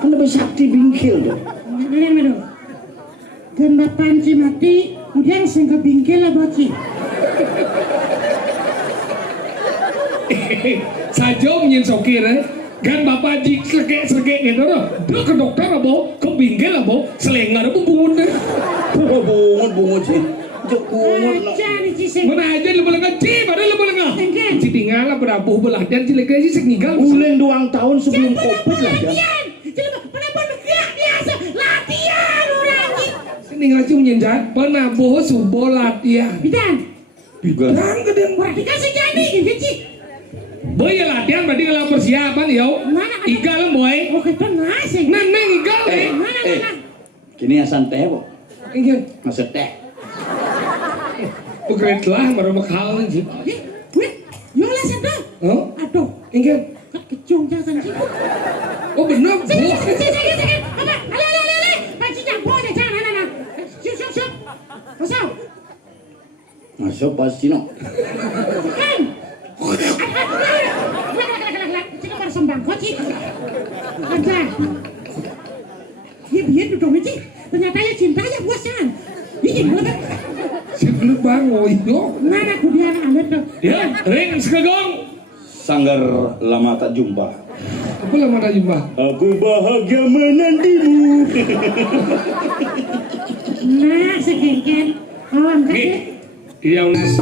Kan lebih sakti bingkil tuh. Dan Bapak Panji mati, kemudian saya ke bingkil lah bocil. Saja menyen sokir kan bapak jik sergek gitu loh. Dia ke dokter apa? Ke pinggir apa? Selengar apa bungun deh? Bungut sih. Cari ciseng. Mana aja lu boleh ngaji, padahal lu boleh ngah. Ci tinggal lah berapa belah dan cilik aja sih tinggal. Bulan 2 tahun sebelum Covid lah Latihan. Kenapa enggak biasa latihan orang ini? Sini ngaji menyenjat, penabuh subuh latihan. Bidan. Bidang gede. Perhatikan sejani gitu sih. Boy ya latihan berarti kalau persiapan yo. Igal boy. Oh kita ngasih. Neng igal Eh, kini asan teh po. Iya. Maksud teh. Bukan lah baru bakal sih. Wih, yola sedang. Oh, Aduh, iya. kan kecung jangan sih. Oh benar. Sige. Apa? Ale. Panci campur aja jangan anak. Syuk. Masuk. Masuk pasti no. Kan. Sini baru sembang koci. Ada. Biar duduk aja. Ternyata ya cinta ya buasan. Ini mana? Si gelut bango itu. Mana aku dia anak tuh. Ya, ring segegong. Sanggar lama tak jumpa. Apa lama tak jumpa? Aku bahagia menantimu. Nah, sekengken. Oh, angkat Nih, deh. iya unes.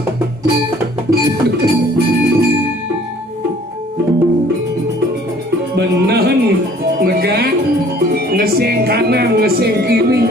Benahan megah, ngeseng kanan, ngeseng kiri.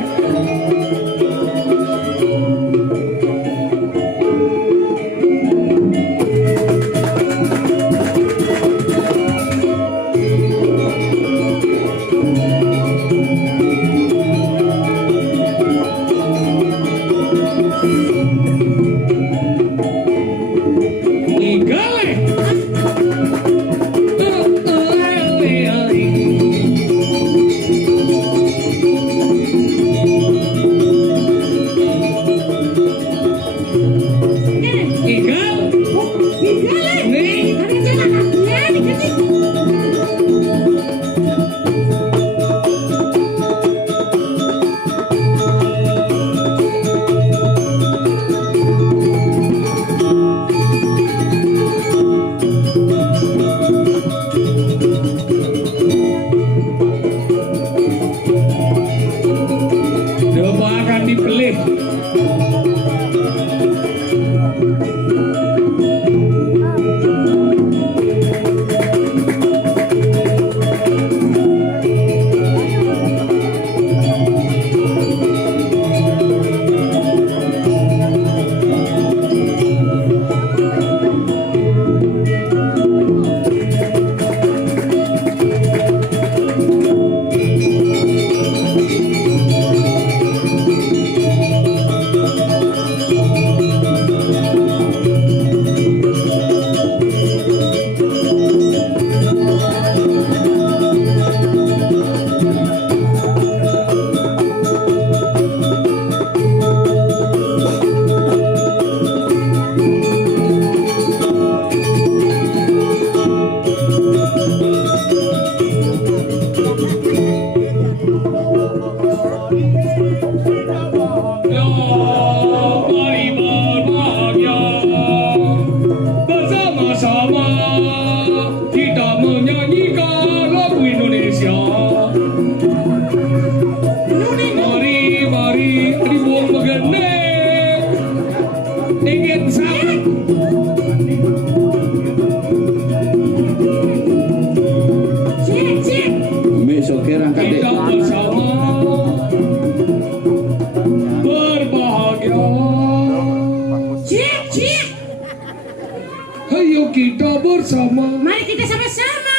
kita bersama. Mari kita sama-sama.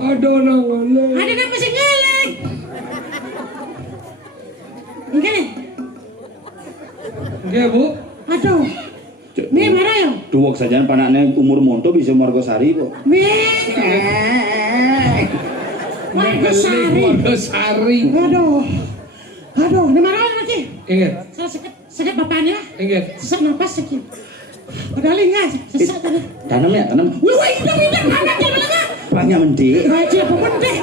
Ada nang Ada nama si ngeleng. Ngeleng. Nggih, Bu. Aduh. Nih marah ya. Duwok saja panaknya umur monto bisa Margosari kok. Margosari. Aduh. Aduh, ini marah lagi. Ingat. Saya sakit bapaknya. Ingat. Sesak nafas sakit. Padahal enggak, sesak tadi. Tanam ya, tanam. Wih, tidak, anaknya mana? Banyak mendek. Aja pemendek.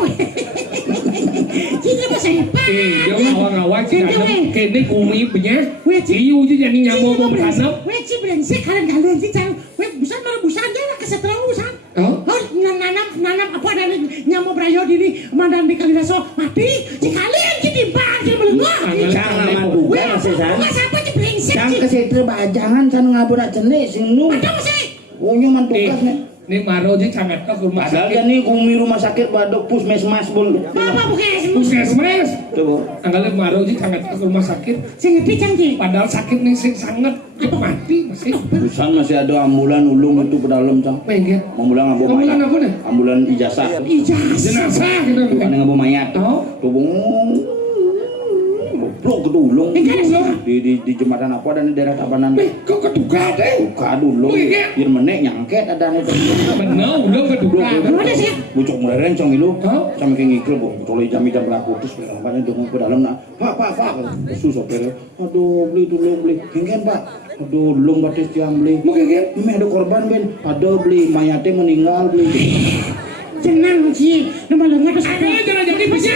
Kita masih hebat. Yang awang-awang kene kumi punya. Ciu je jadi nyamuk mau beranak. Weh, ci brengsek kalian sih jangan. Weh, busan malah busan dia lah keseterusan. Oh, nanam apa ada nyamuk berayo diri mandan di Kalidaso mati. Ci kalian ci timbang ci melengah. Jangan manduga masih san. Bukan siapa ci brengsek. Jangan kesetre bajangan san ngabura jenis sing nu. Ada masih. Unyu mantugas nih. Ini maro aja sangat ke rumah Padahal sakit. kan nih kumi rumah sakit badok puskesmas pun. Apa bukan Puskesmas. Coba. Anggalnya maro aja sangat ke rumah sakit. Sing ngerti canggih. Padahal sakit nih sing sangat mati masih. Busan masih ada ambulan ulung itu ke dalam cang. Pengen. Ambulan ngabo Ambulan mayat. apa nih? Ambulan ijazah. Ijazah. Jenazah gitu. Bukan ngabo mayat. Oh. Tubung. Goblok ke ulung. Di jembatan apa dan di daerah Tabanan. Kok ketuka deh? Buka dulu. Oh, iya. Biar menek nyangket ada nih. Bener, udah ketuka. Mana sih? Bucok mulai rencong itu. Oh. Sampai kayak ngikil bu. Tolong jam berlaku terus berapa dong ke dalam nak. Pak. Susah sopir. Aduh beli dulu beli. Kengken pak. Aduh belum batis jam beli. Mau kayak Ini ada korban ben. Aduh beli mayatnya meninggal beli. Tenang sih. Nama lengan terus. Anggalnya jangan jadi bisa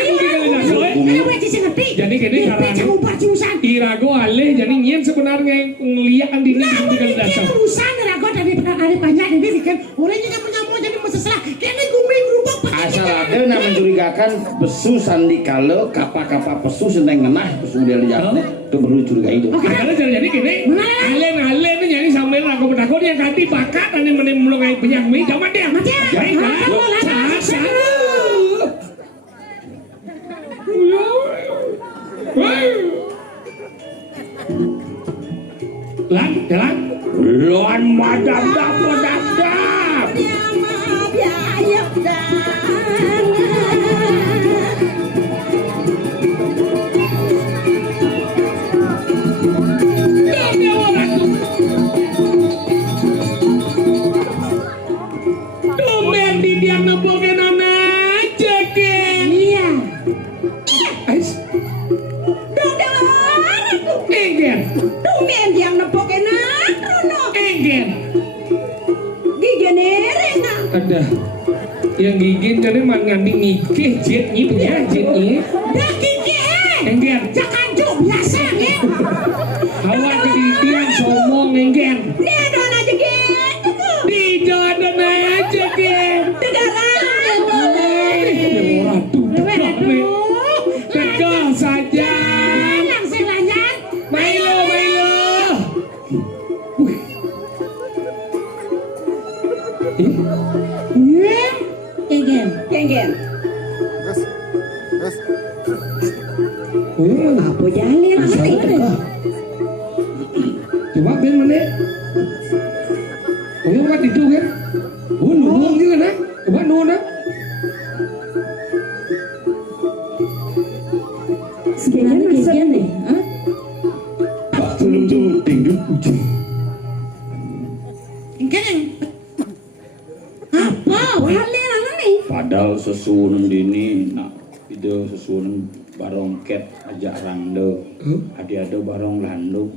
Ayo wajib sing ngerti. Jadi gini caranya. Coba ubah jurusan. Irago alih jadi nyen sebenarnya ngeliat di Nah, dengan dasar. ini urusan rago dari penangani banyak ini bikin orangnya kan menyambung jadi masalah. Kene gumi berubah Asal ada yang mencurigakan pesu sandi kalau kapal pesu sedang ngenah pesu dia lihat itu perlu curigai itu. Anggalnya jadi gini. Alen nyari sambil rago pedakon yang kati bakat ane menemulungai penyakit zaman dia. Mati ya. Jadi Lan, Loan madam dapat. Tumben di dia nebokin aja kan. Iya. Ais, enggen. Tumben yang nepokin aku Enggen. digenerin nah. Ada yang gigin jadi mangandi ngikih jetnya punya jetnya. Dah kiki. Enggen. Jangan juk biasa ya. Hawa kedidian somong enggen. Dia doang aja gitu tuh. Di jalan aja kan. Aduh. Tegah saja. Langsung lanjut. Milo. Iya. Geng. Oh, Apa jalan apa? coba ben mana? Oh, kan itu kan? Oh, nuhung juga nak? Coba nuhung nak? Sekian nih. Belum tinggi kucing. Kan. Apa? Jalan apa nih? Padahal sesuun dini nak video sesuun barong ket aja rangdo. Ada barong landung.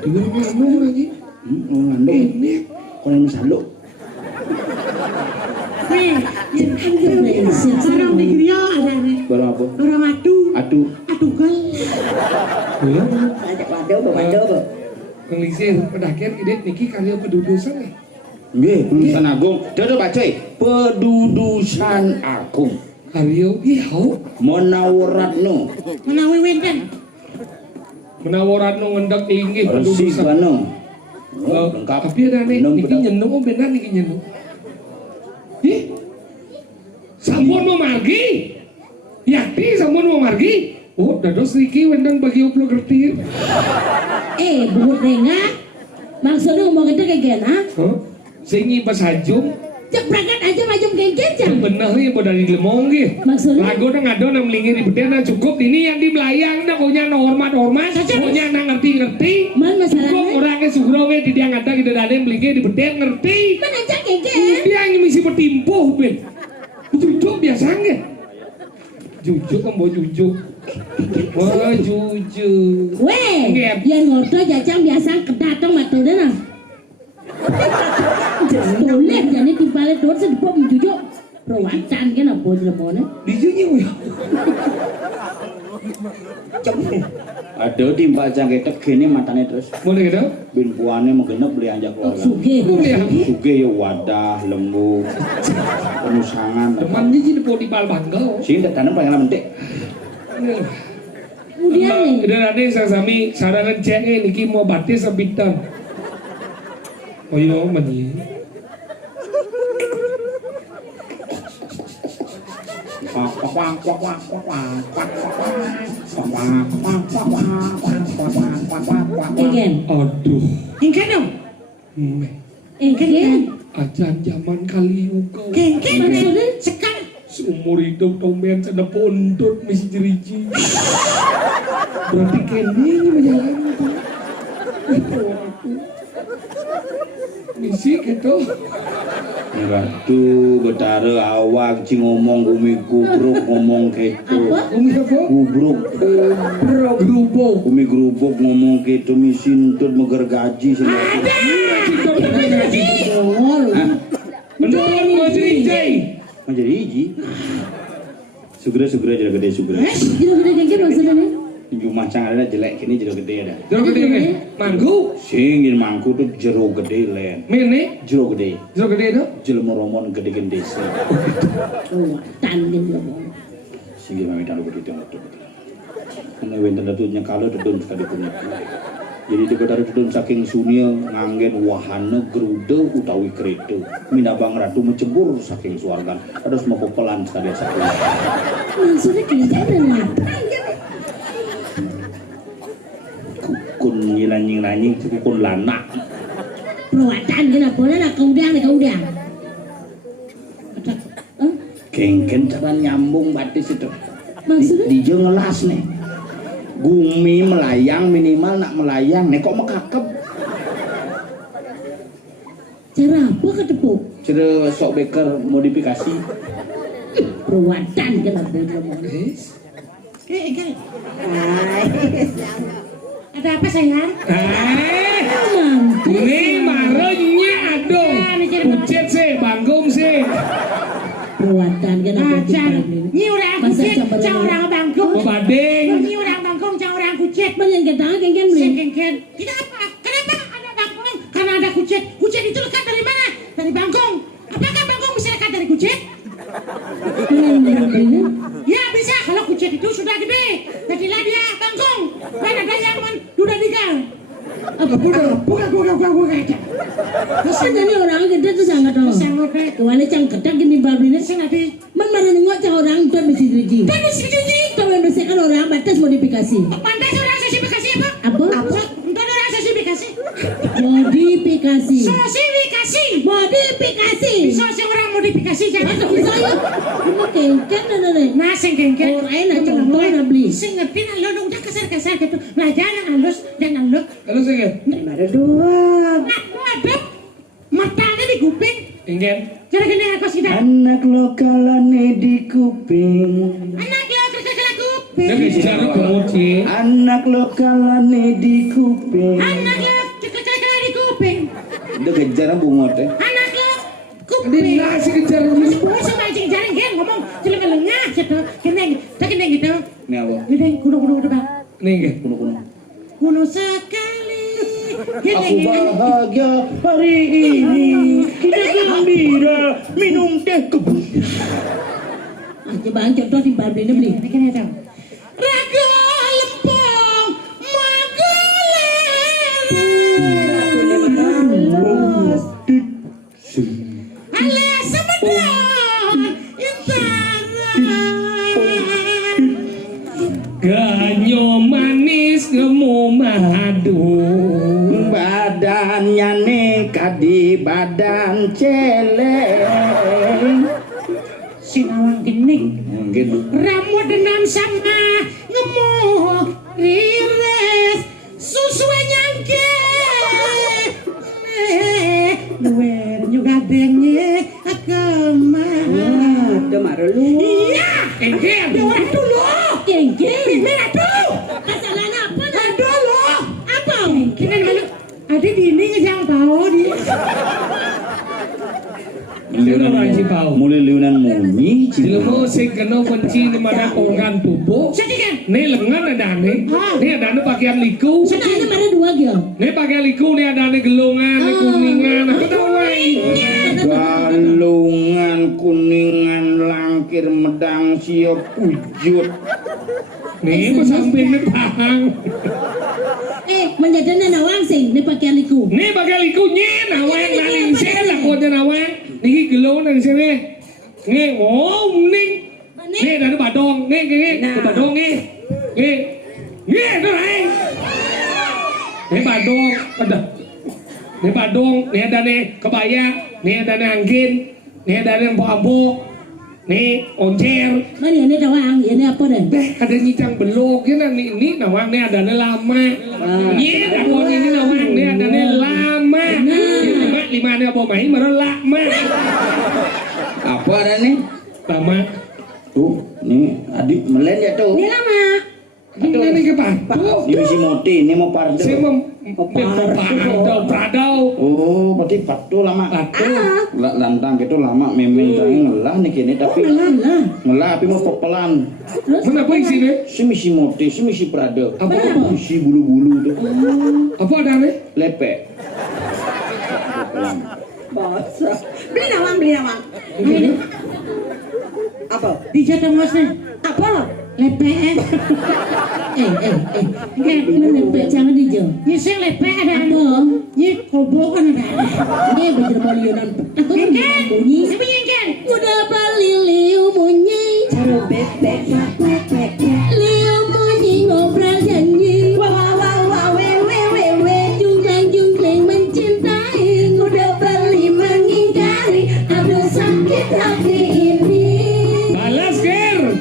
Dua ngomong lagi. Landung. Ini. Kalau yang saluk. Orang negeri ada nih. Barong apa? Orang Aduh. aduh gal. Ajak waduh. Pengisir pedakir ide niki karya pedudusan nih. Nggih, Pedudusan Agung. Dodo baca. Pedudusan Agung. Karya ihau Menawaratno. Menawi wenten. menawaran ngendak tinggi Resi pedudusan. bano. Lengkap. Tapi ada nih, niki nyenung oh benar niki nyenung. Ih, sampun mau margi. Yakti sampun mau margi. Oh, dados niki wendang bagi uplo kertir. Buat dengar. Maksudnya ngomong itu kayak gana. Hah? Singi pas hajum. Cek berangkat aja maju kencang. Bener nih pada di lemong gitu. Maksudnya? Lagu na ngado na melingir di bedena cukup ini yang di melayang na konya na hormat konya na ngerti Man cukup masalahnya. orangnya sugro we di dia ngada gitu ada yang melingir di beden ngerti Mana cek kencang. dia yang misi bertimpuh ben jujuk biasa nggak jujuk kan bawa jujuk wah jujuk Weh, Ngep. yang ngoto jajang biasa kedatang matulnya nah. Boleh jadi timpalnya tuh sedepok menjujuk. Perwacan kan apa di lemone? dijunyi weh Ada timpa jangketek gini matanya terus. boleh gitu Bin puane mau genep beli anjak keluarga. Suge. boleh Suge ya wadah, lembu, penusangan. teman ini jadi mau di balbanggal Sini tanam paling mentik. Kemudian nih. Udah nanti saya sami sarangan cek niki mau batis sebitan. Oh iya mani. Ingen. Aduh. Ingken dong. Ingen. Ajan zaman kali kau. Ingken Maksudnya? sekali. Seumur hidup tomen sana pondot misi jeriji. Berarti Kenny ini menjalani itu. Misi gitu. Ratu betara awak ci ngomong umi gubruk ngomong gitu. Apa? Umi apa? Gubruk. Gerubuk. Umi gerubuk ngomong gitu misi ntut meger gaji sih. Dongol. Mendorong mau jerijai. Jadi hiji. Sugera jadi gede sugera. Jero gede gengke maksudnya nih? Rumah canggala jelek kini jero gede ada. Jero gede nih. Manggu. Sing in mangku tuh jero gede len. Mene. Jero gede. Jero gede itu. Jelema romon gede-gede sih. Oh, tanding lo. Sing mami taruh gede betul. Karena wenten datutnya kalau dedun sekali punya. Jadi diketahui dedun saking sunia nganggen wahana gerude utawi krede. Minabang ratu mencebur saking suargan. Terus mau pelan sekali satu. Maksudnya gimana? Kun nyinanying kun lanak. Perawatan kenapa nak kau udah. Kengken cara nyambung batis itu. Maksudnya? Di ngelas nih. Gumi melayang minimal nak melayang nih kok mekakep. Cara apa ketepuk? Cara sok beker modifikasi. Perawatan kenapa udah? Ingken. Ada apa sayang? Ini marahnya dong. Pucet sih, banggum sih. Perawatan kenapa? Ajan. Ini orang kucet, cah orang bangkong. Mau bading. Ini orang bangkong, cah orang kucet. Banyak kita gengken beli. Sengkengken. Tidak apa? Kenapa ada bangkong? Karena ada kucet. Kucet itu lekat dari mana? Dari bangkong. Apakah bangkong bisa lekat dari kucet? Ya bisa. Kalau kucet itu sudah gede, jadilah dia bangkong. Dan ada yang duda digal. Bukan aja. Kan jadi orang gede tuh sangat dong. Sangat deh. Kewali cang ketak gini babinnya. Sangat deh. Mana nengok cang orang tuh mesti diriji. Dan mesti cuci. Tahu yang bersihkan orang batas modifikasi. Pandai orang sosifikasi apa? Apa? Entah orang sosifikasi. Modifikasi. Sosifikasi. Modifikasi. Bisa orang modifikasi jangan. Bisa ya. Cuma kengken ada. Nah, sengkengken. Orang enak contoh nak beli. Sing ngerti nak lo udah kasar-kasar gitu. Nah, jangan halus, jangan halus. Halo sih. Ada dua. Ada matanya di kuping. Ingen. Cara gini aku sih dah. Anak lokalane di kuping. Anak lo kerja kuping. Dia bicara kemudian. Anak lokalane di kuping. Anak lo kerja di kuping. Udah kejar bungot ya. Anak lo kuping. Dia nasi kejar Masih boleh sama anjing jaring kan ngomong celengah gitu. Kena gitu. Ini apa? Gede kuno bang. Nih Ingen. Kuno. Kuno sekali. Aku bahagia hari ini. Kita gembira minum teh kebun. Coba contoh di babinnya beli. Bikin itu. Raga lempong magelang. Alias semedang intara. Ganyo manis ngemu madu. Badannya nekat di badan celeng. Sinawang gening. Gitu. Ramu denam sama ngemu rires susu nyangke. Luwer juga denye akemah. Demar lu. Iya. Ingen. Dewa dulu. Kengken. Merah tuh. Masalahnya apa? Aduh lo. Apa? Kira mana? Ada di ini yang tahu di. Orang si pau. Mulai liunan munyi. Ilmu sing kena benci di mana kongan tubuh. Sedikan. Nih lengan ada nih. Nih ada pakaian liku. Sebenarnya mana dua gil? Nih pakaian liku nih ada gelongan, nih kuningan. Aku tahu Galungan kuningan langkir medang siap wujud. nih samping nih pahang. Menjadinya nawang sing ini pakaian liku. Nih pakaian liku nyen awang naling sen lah kau jangan awang. Nih gelongan nang sini. Nih wow ning. Mana Nih dari Badong, nih, ke Badong nih. Tuh naik. Nih Badong, ada. Nih Badong, nih ada nih kebaya, nih ada nih angin, nih ada nih ambo, nih oncer. Mana ini dawang, ini apa deh? Ada nyicang belok, ini nawang nih ada nih lama. Abon ini nawang nih ada nih lama. Lima nih abon main baru lama. Apa ada nih? Lama. Tuh, nih adik melen ya tuh. Ini lama. Ini nih ke Ini misi moti, ini mau pardo. Saya mau pradau. Oh, berarti patu lama. Lantang gitu lama memang ngelah nih kini tapi ngelah tapi mau pepelan. Kenapa isi nih? Si misi moti, si misi prado. Apa? Si bulu-bulu tuh. Apa ada nih? Lepek. Bosok. Beli nawang. Apa? Dijatah masnya. Apa? Lepek. Mana lepek jangan dijauh. Nyiseng lepek ada. Apa? Nyik kobokan ada. Ini bener balionan petak tuh bunyi. Siapa nyengken? Udah bali liu bunyi. Cara bebek. Liu bunyi ngobrol janji. Wah, we. Jungkling mencintai. Udah beli mengingkari. Aduh sakit hati ini. Balas ger.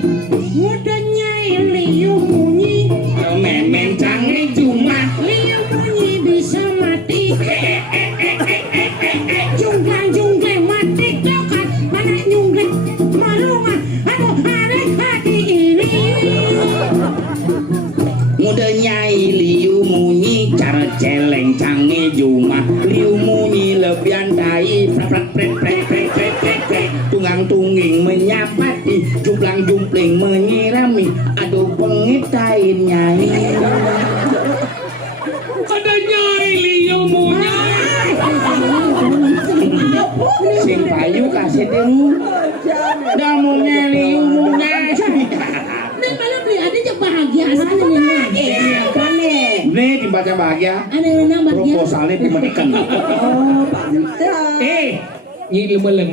Mudanya liu bunyi. Memang canggih cuma. Liu bunyi bisa mati. Jungklang mati tokat. Mana nyungkling marungan. Aduh arek hati ini. Muda nyai liu munyi cara celeng canggih cuma. Liu munyi lebihan tai. Prek. Tunggang tunging menyapati. Jumpling menyirami. Aduh pengitain nyai. Ada nyai liu munyai. Sing payu kasih demu. Damunya liu munyai. Nih malah beli ada yang bahagia aslinya nih. Nih dibaca bahagia. Ada yang nambah dia. Proposalnya pemetikan. Nyi lemeleng.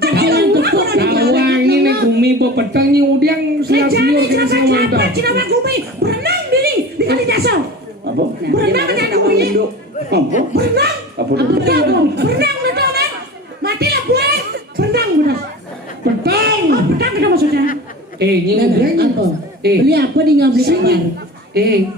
Jalan tepuk Kawang ini gumi petang nyi udiang siap-siap kena sama dah. Cina gumi berenang diri di kali dasar. Apa? Berenang aja gumi. Apa? Berenang. Apa? Berenang betul kan? Matilah buai. Berenang benar. Petang. Berenang kita maksudnya. Nyi udiang. Apa? Beli apa di ngabli kamar?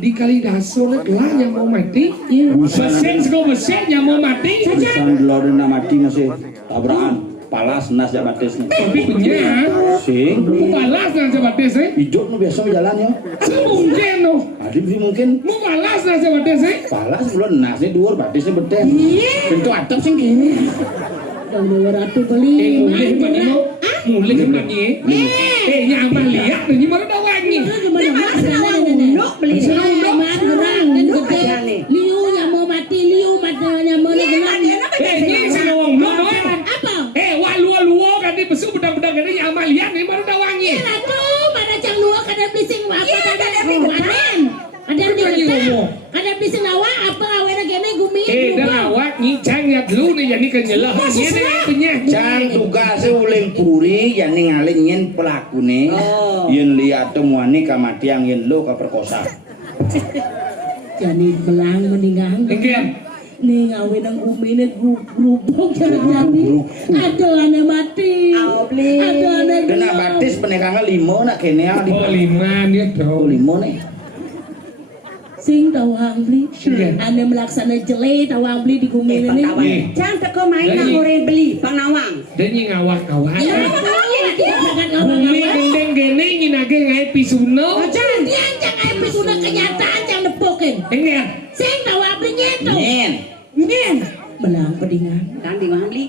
Di kali dasar lah yang mau mati. Mesin yang mau mati. Busan delor na mati masih tabrakan. Palas nas ya batis nih. Tapi punya. Sing. Balas nasi batis Hijau nu biasa jalan ya. Mungkin no. Adik sih mungkin. Mau balas nasi batis Palas belum nasi dua batisnya beten. Tentu atap sing gini. Udah ratu beli. Mulai kena ni. Nyaman lihat ni mana dah wangi. Beli Liu yang mau mati, Liu matanya mau gelang. Ni senawang lu no. Apa? Walu kan di besuk bedang-bedang ni nyaman lihat ni mana dah wangi. Tuh, pada cang luar kada bising apa kada mingguan. Ada bising awak apa awena gene gumi. Dah awak ni cang ya dulu ni jadi kenyelah. Ni punya. Can tugas uling puri yang ngalih nyen pelakune. Yen lihat temuane kamatiang yen lo kaperkosa. Jadi belang meninggal. Engken. Nih ngawe nang umi ini grup jadi ada anak mati. Ada anak Kena batis penekangnya 5 nak kene ya. 5 dia tu. 5 nih. Sing tawang beli. Ane melaksana jelek tawang beli di gumi ini. Jangan teko main nak boleh beli Bang Nawang. Dan ni ngawak-ngawak. Bumi gendeng gene ni nage ngai pisuno. jangan dia jangan episode sudah kenyataan jangan nepokin. Engken. Sing tawang beli nyeto. Nyen. Belang pedingan. Dan di mana beli?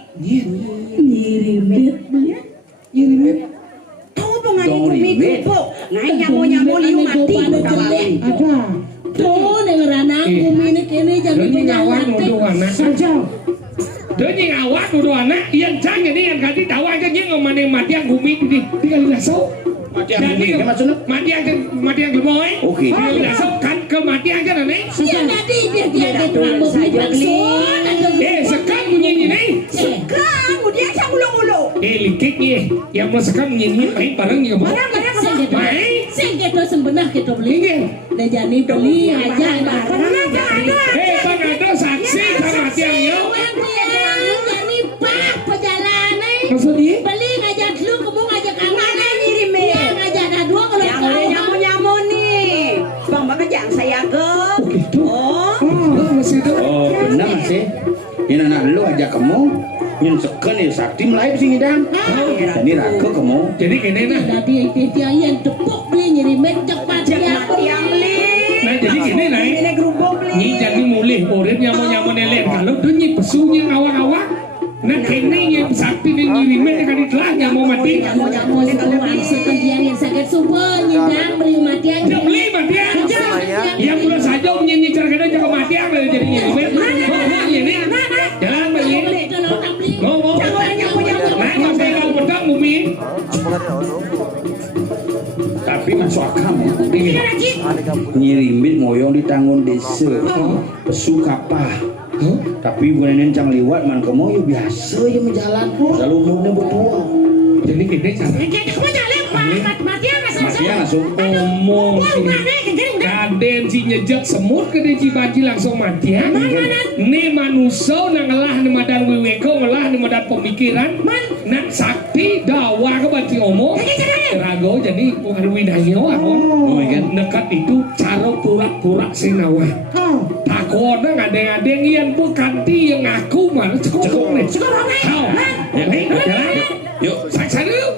Nyirimit. Tahu bunga di bumi kupu. Naik nyamo liu mati. Ada. Tuh dengeran aku ini kini jadi ngawak penyakit. nuduh anak. Dia ngawak nuduh anak yang canggih ni yang kati tawa aja nyeng ngomane mati yang gumi di kali laso. matiang Jadi bumi maksudnya matiang gemoy. Oke. Dia udah sok kan ke matiang kan nih. Iya tadi dia gitu rambut beli Sekarang bunyi nih. Sekarang dia sang ulo-ulo. Likit nih. Yang mau sekarang nyanyi main bareng ya mau. Main. Saya gitu sebenarnya gitu beli. Dan jadi beli aja barang. Bang ada saksi sama matiang yo. Jadi pak perjalanan. Maksudnya? Beli ngajak lu, kamu ngajak kawan ngirim ya. Ngajak ada dua kalau Yang boleh nyamu-nyamu nih. Bang Bang jangan saya ke. Oh. Masih ada. Oh benar masih. Ini anak lu ajak kamu. Yang sekan ya sakti melayu sini dang. Jadi ragu kamu. Jadi gini nah. Jadi dia yang tepuk beli nyirimin cepat Yang beli. Nah jadi gini nah. Ini gerubuk beli. Nyi jadi mulih urip nyamu nelet kalau tuh nyi pesunya awak-awak. Nah kene nyi sakti nih nyirimin kan itulah nyamu mati. Nyamu maksudkan dia yang sakit subuh nyidang beli matian. Dia beli matian. Yang mulai saja nyanyi cara jaga matian jadi nyirimin. Ini jalan beli. Ngomong. Nah saya kalau pedang bumi. Tapi masuk akal ya. Nyirimbit ngoyong di tanggung desa. Pesu kapah. Tapi bukan nencang liwat man kamu ya biasa ya menjalan. Lalu umurnya berdua. Jadi gini cara. Kamu jalan matian Masih langsung. Ngomong. Kaden si nyejak semut ke si baji langsung mati ya. Ini manusia nang ngelah ni madan wiweko ngelah ni madan pemikiran. Nak sakti dawa ke baji omong. Rago jadi wirwidayo aku. Oh kan nekat itu cara pura-pura sinawa. Takut ngadeng-ngadeng yang bukan ti yang aku malah cukup nih. Kau. Jadi jalan. Yuk saksa dulu.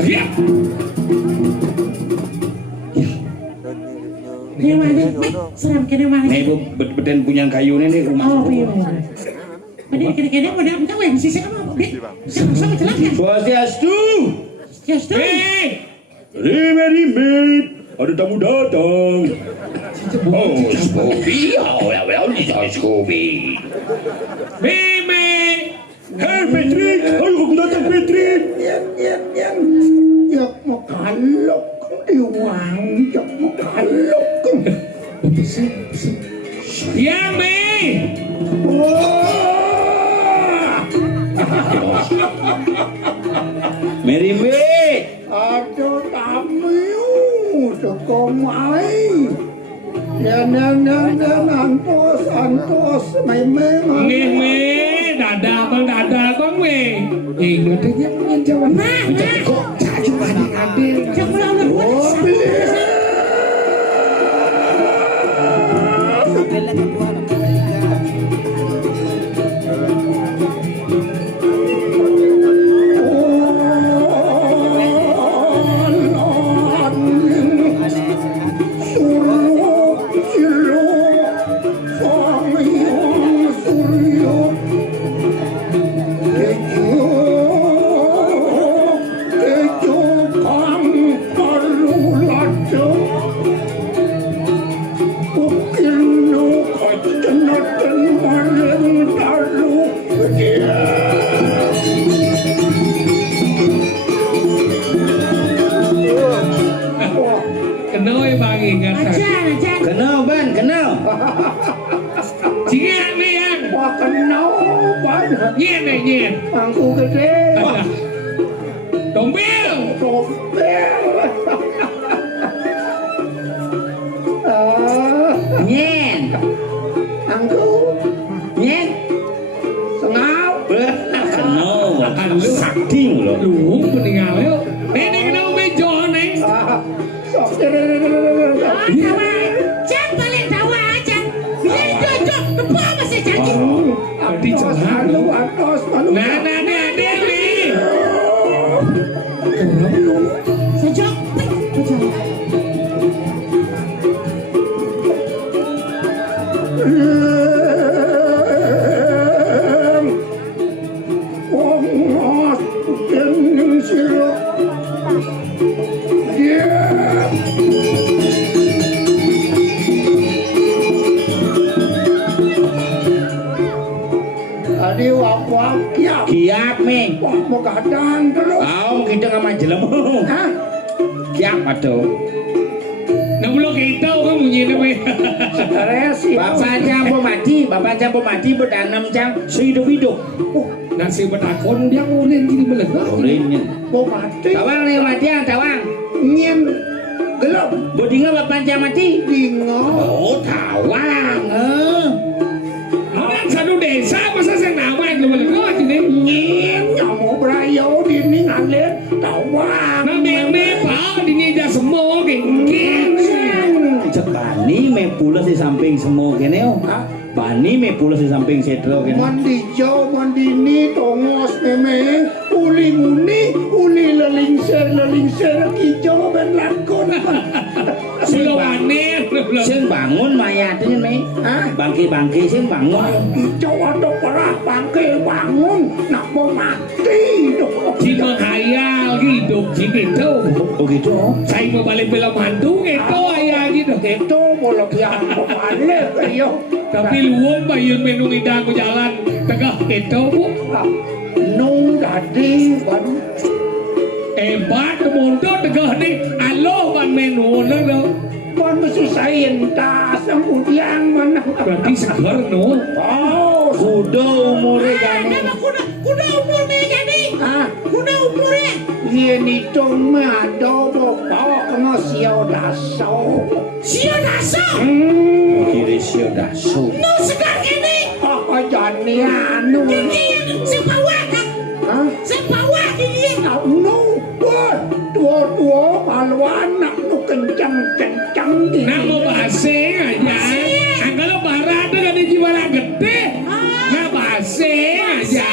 Iya. Ini mana? Seram kene mana? Nih bu beden punya kayu nih rumah. Oh, iya. Beden kene udah engkau yang sisa kamu. Sama jelas ya? Swastiastu. Yes, tuh. Rime, ada tamu datang. Oh, Scooby, well, Scooby. Meme. Hei Patrick, ayo kamu datang Patrick. Ya mau kalok di uang, ya mau kalok. Ya me. Mary May. Ada tamu, sekomai. Dan antos, memang. Me. Dada bang me. Ingat aja menjawab. Menjadi kok cacu adik-adik. Oh, Kenal bang ingatan. Kenal ban, kenal. Jingan nih yang. wah kenal banyak. Nyen. Angku gede. Dombel. Nyen. Angku Nyen. sengau. Kenal. Sakti loh. Lu meninggal yuk. Ini kenal mejo nih. Sok Cang balik tawa aja. Bila cocok, apa masih canggih? Di jalan. atas malu. Nah, nih. Sejak. Jadi wak kiap. Kiap me. Wah mau kadang terus. Kau kita sama jelemu. Hah? Kiap aduh. Nang belum kita kan bunyi namanya. Stres sih. Bapak jambu mati bertanam jang sehidup-hidup. Nasi betakon dia ulen gini belah. Ulinnya. Mau mati. Tawang nih mati ah tawang. Ngien. Gelap. Budinga bapak jam mati. Bingo. Oh tawang. Orang satu desa masa saya nama itu belah ini. Ngien. Yang mau berayo di ini ngalir. Tawang. Nah meme pak ini aja semua geng. Bani me pulas di samping semua kene oh. Bani me pulas di samping setro kene. Mandi jauh, mandi ni, tongos memang. Uli muni, uli lelingser, kijau ben lakon. Sulawane. Sing bangun mayatnya me. Hah? Bangki sing bangun. Kijau ada perah bangke bangun, nak mau mati doh. Si menghayal hidup si gitu. Oh gitu. Saya mau balik film hantu gitu ayah gitu. Itu boleh yang balik ayo. Tapi luwung bayun menu hidang ke jalan tengah itu bu. Nung tadi baru Hebat mundur tengah ni. Alo ban menu nang. kan mesusahin tas kemudian mana? Berarti segar no. Oh, Kuda umure jane. Nama kuda umurnya jadi. ah, Kuda umurnya. ini tuh mah ada bapak kena siau daso. Sio daso. Kiri sio dasu. Nu segar kini. Apa jadi anu? Kini yang sepawah kan. Hah? Sepawah kini. Nu, tua paluan nak nu kencang di. Nak mau basing aja. Kalau barat dengan di jiwara gede. Nak basing aja.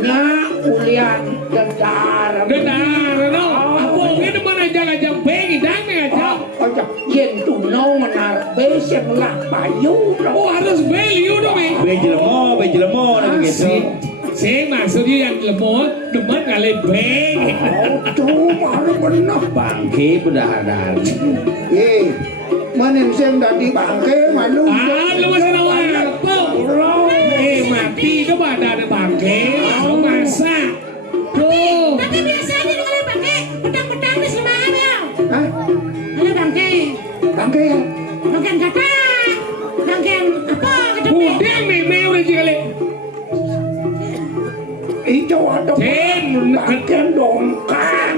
Nya ulian dedar. Benar no. Apa ini mana jangan jempeng hidang aja. Aja yen tu no menar besem lah bayu. Oh harus value dong eh. Bejelemo dan gitu. Saya maksudnya yang lemot, demen kali beng. Oh, tuh baru benar. Bangke berdaharan. Mana yang tadi bangke malu. Ah, lu masih tahu apa? Mati itu pada ada bangke, lu masak. Tuh. Tapi biasanya kalau pakai pedang-pedang di sebelah ya. Hah? Ada bangke. Bangke ya? Bangkean kata. Bangkean apa? Kata Udah meme udah kali. Itu ada bangke dongkang.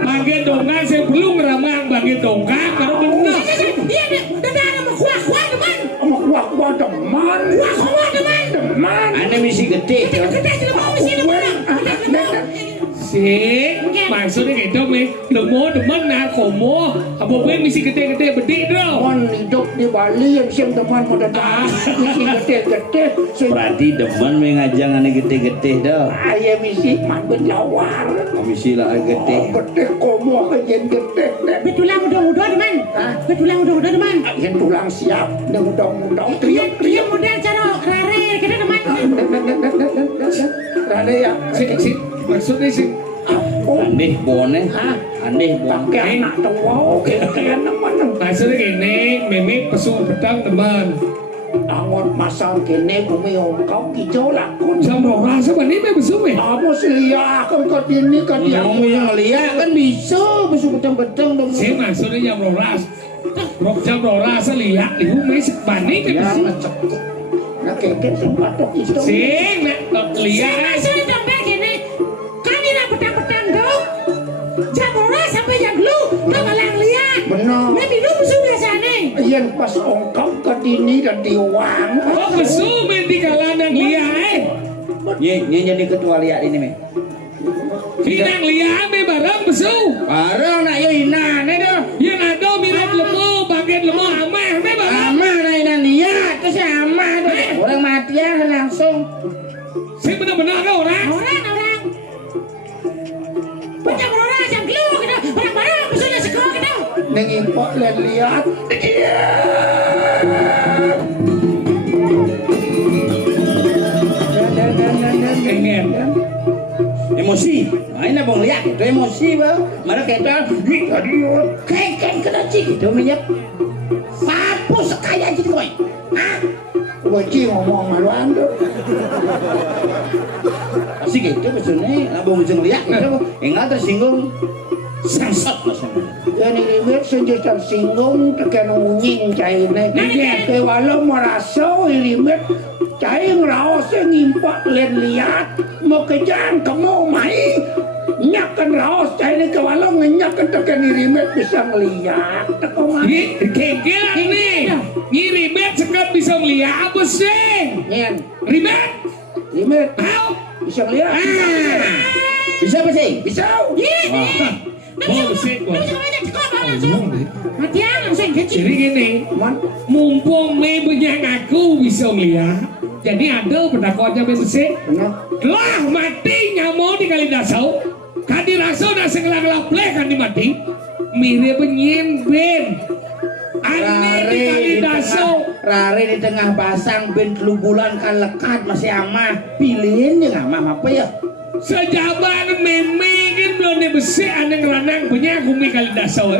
Bangke dongkang saya belum ngeramang bangke dongkang kalau bener. Iya deh, dadang sama kuah teman. Sama kuah deman. Kuah teman. Deman. Ane misi gede. Kita sudah mau sini mana? Sih, maksudnya gitu me, lemot demen nah komo, apa gue misi gede-gede bedik dong. Mon hidup di Bali yang siang teman pada dah. Misi gede-gede. Berarti demen mengajang ane gede-gede dah. Ayah misi man berlawar. Misi lah gede. Gede komo kajian gede. Betulang muda-muda teman. Hah? Betulang muda-muda teman. Yang tulang siap. Mudang-mudang teriak. Dia model cara rare kita teman. Ada ya. Sih, maksudnya sih. Aneh bone. Hah? Aneh bone. Pakai anak tua. Kayak teman. Maksudnya gini, meme pesu petang teman. Angon pasar kene kumi kau kijau lakon. Sama rasa mana meme pesu me? Apa sih lihat kan kau ini kan dia. Yang yang lihat kan bisa besok bedeng-bedeng dong. Saya maksudnya jam roras. Jam roras lihat ibu mesik bani kan Ya pesu. ngecek. Nah keket sempat itu. Sing nak lihat. Maksudnya dompet gini. Kami nak petang-petang dong. Jam ora sampai jam lu. Kau malang lihat. Benar. Nanti lu musuh biasanya. Yang pas ongkap ke dini dan diuang. Oh pesu me di kalangan lihat. Nye jadi ketua lihat ini me. Hinang lihat me barang pesu. Barang nak yo ina ne dah. Yang ada minat lemo, bangkit lemo amah me barang. Ama na ina lihat terus ama dah. Orang mati ya langsung. Saya benar-benar kau orang. Orang. Jam ora jam lu kita. Barang-barang musuhnya sekolah kita. Nengimpok lihat. Kengen. Emosi. Aina bong lihat itu emosi ba. Mana kita kayak kena cik itu minyak. Papu sekaya gitu koi. Ah. Bocil ngomong maluan tuh. Asik gitu maksudnya, abang ujung liak gitu, enggak tersinggung, sangsat maksudnya. Ini ribet sejak tersinggung tekan unying cairnya. Ke walau merasa ribet cair ngerasa ngimpak lihat mau kejang kamu main. Nyakan raos cairnya ke walau ngenyakan tekan ribet bisa ngeliat. Teko main. Kegel nih, ribet sekap bisa ngeliat apa sih? Nyen, Ribet, ribet tahu? bisa ngeliat. Bisa apa sih? Bisa. Oh, sih, Matian langsung kecil. jadi gini, mumpung me punya ngaku bisa ngeliat, jadi ada pendakwanya bersih. Benar. Lah mati nyamau di kali dasau, kadi rasau dah segelang plek kan di mati, mirip penyin ben. Aneh di kali dasau. Rare di tengah pasang ben 3 bulan kan lekat masih amah. Pilihin ya amah apa ya? Sejaban meme kan belum dibesi aneh ngeranang punya kumi kali dasau.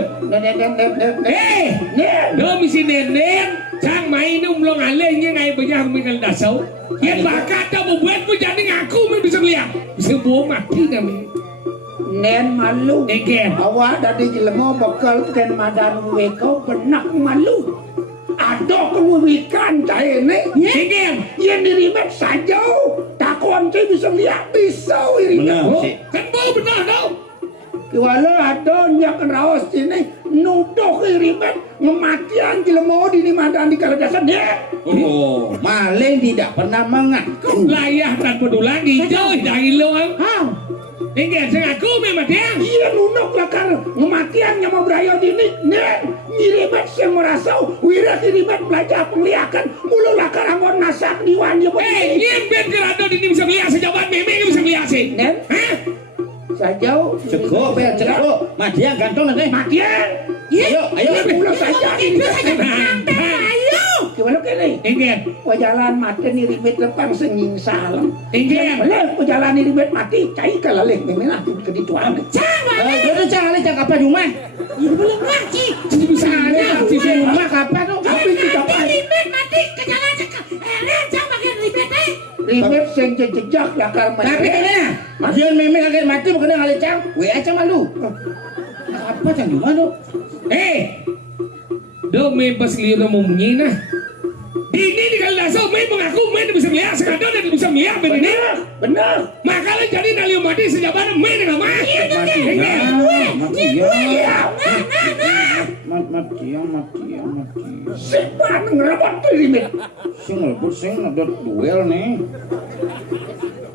Do misi nenen, cang main belum alehnya ngai punya kumi kali dasau. Ya bakat mau buat pun jadi ngaku me bisa lihat. Bisa buang mati kami. Nen malu. Egen. Awak dari jelema bakal ken madan weko benak malu. Ada kewikan cair ni. Egen. Yang dirimet saja. Takon saya bisa lihat bisa irimet. Benar sih. Kan bau benar tau. Walau ada nyak raos sini nuduh irimet ngematian jelema di madan di kaladasan dia. Oh, maling tidak pernah mengaku. Layah tak pedulang hijau dari lo. Egen sengaku memang dia. Iya nunuk lakar ngematian yang mau berayo dini. Nen irimet saya merasa wira irimet belajar penglihakan mulu lakar angon nasak diwan dia. Nyen ben kerado ini bisa melihat sejabat meme bisa melihat sih. Nen Hah? saja Ceko, per ceko. Madiang gantong nanti. matian. Ayo, ayo. Mulu saja ini. Ayo. Gimana kene? Egen. Jalan mati ni ribet lepang senying salam. Egen. Boleh jalan ni ribet mati cai kalaleh memang ke dituan. Jadi jangan cak apa rumah. Ini belum lagi. Bisa aja di rumah kapan tuh? Tapi tidak apa. Ribet mati ke jalan cekak. Jangan pakai ribet Ribet sing jejak lakar mati. Tapi kena, madian meme kaget mati bukan yang alecang. WA cang malu. Apa cang rumah tuh? Do me pas lihat mau menyenah. Ini di kali dasar me mengaku me bisa melihat sekadar dan bisa melihat ben ini. Benar. Makanya jadi naliu mati sejabat me dengan mah. Mati. Sepan ngerabot tu ribet. Sing ngelebut sing ada duel nih.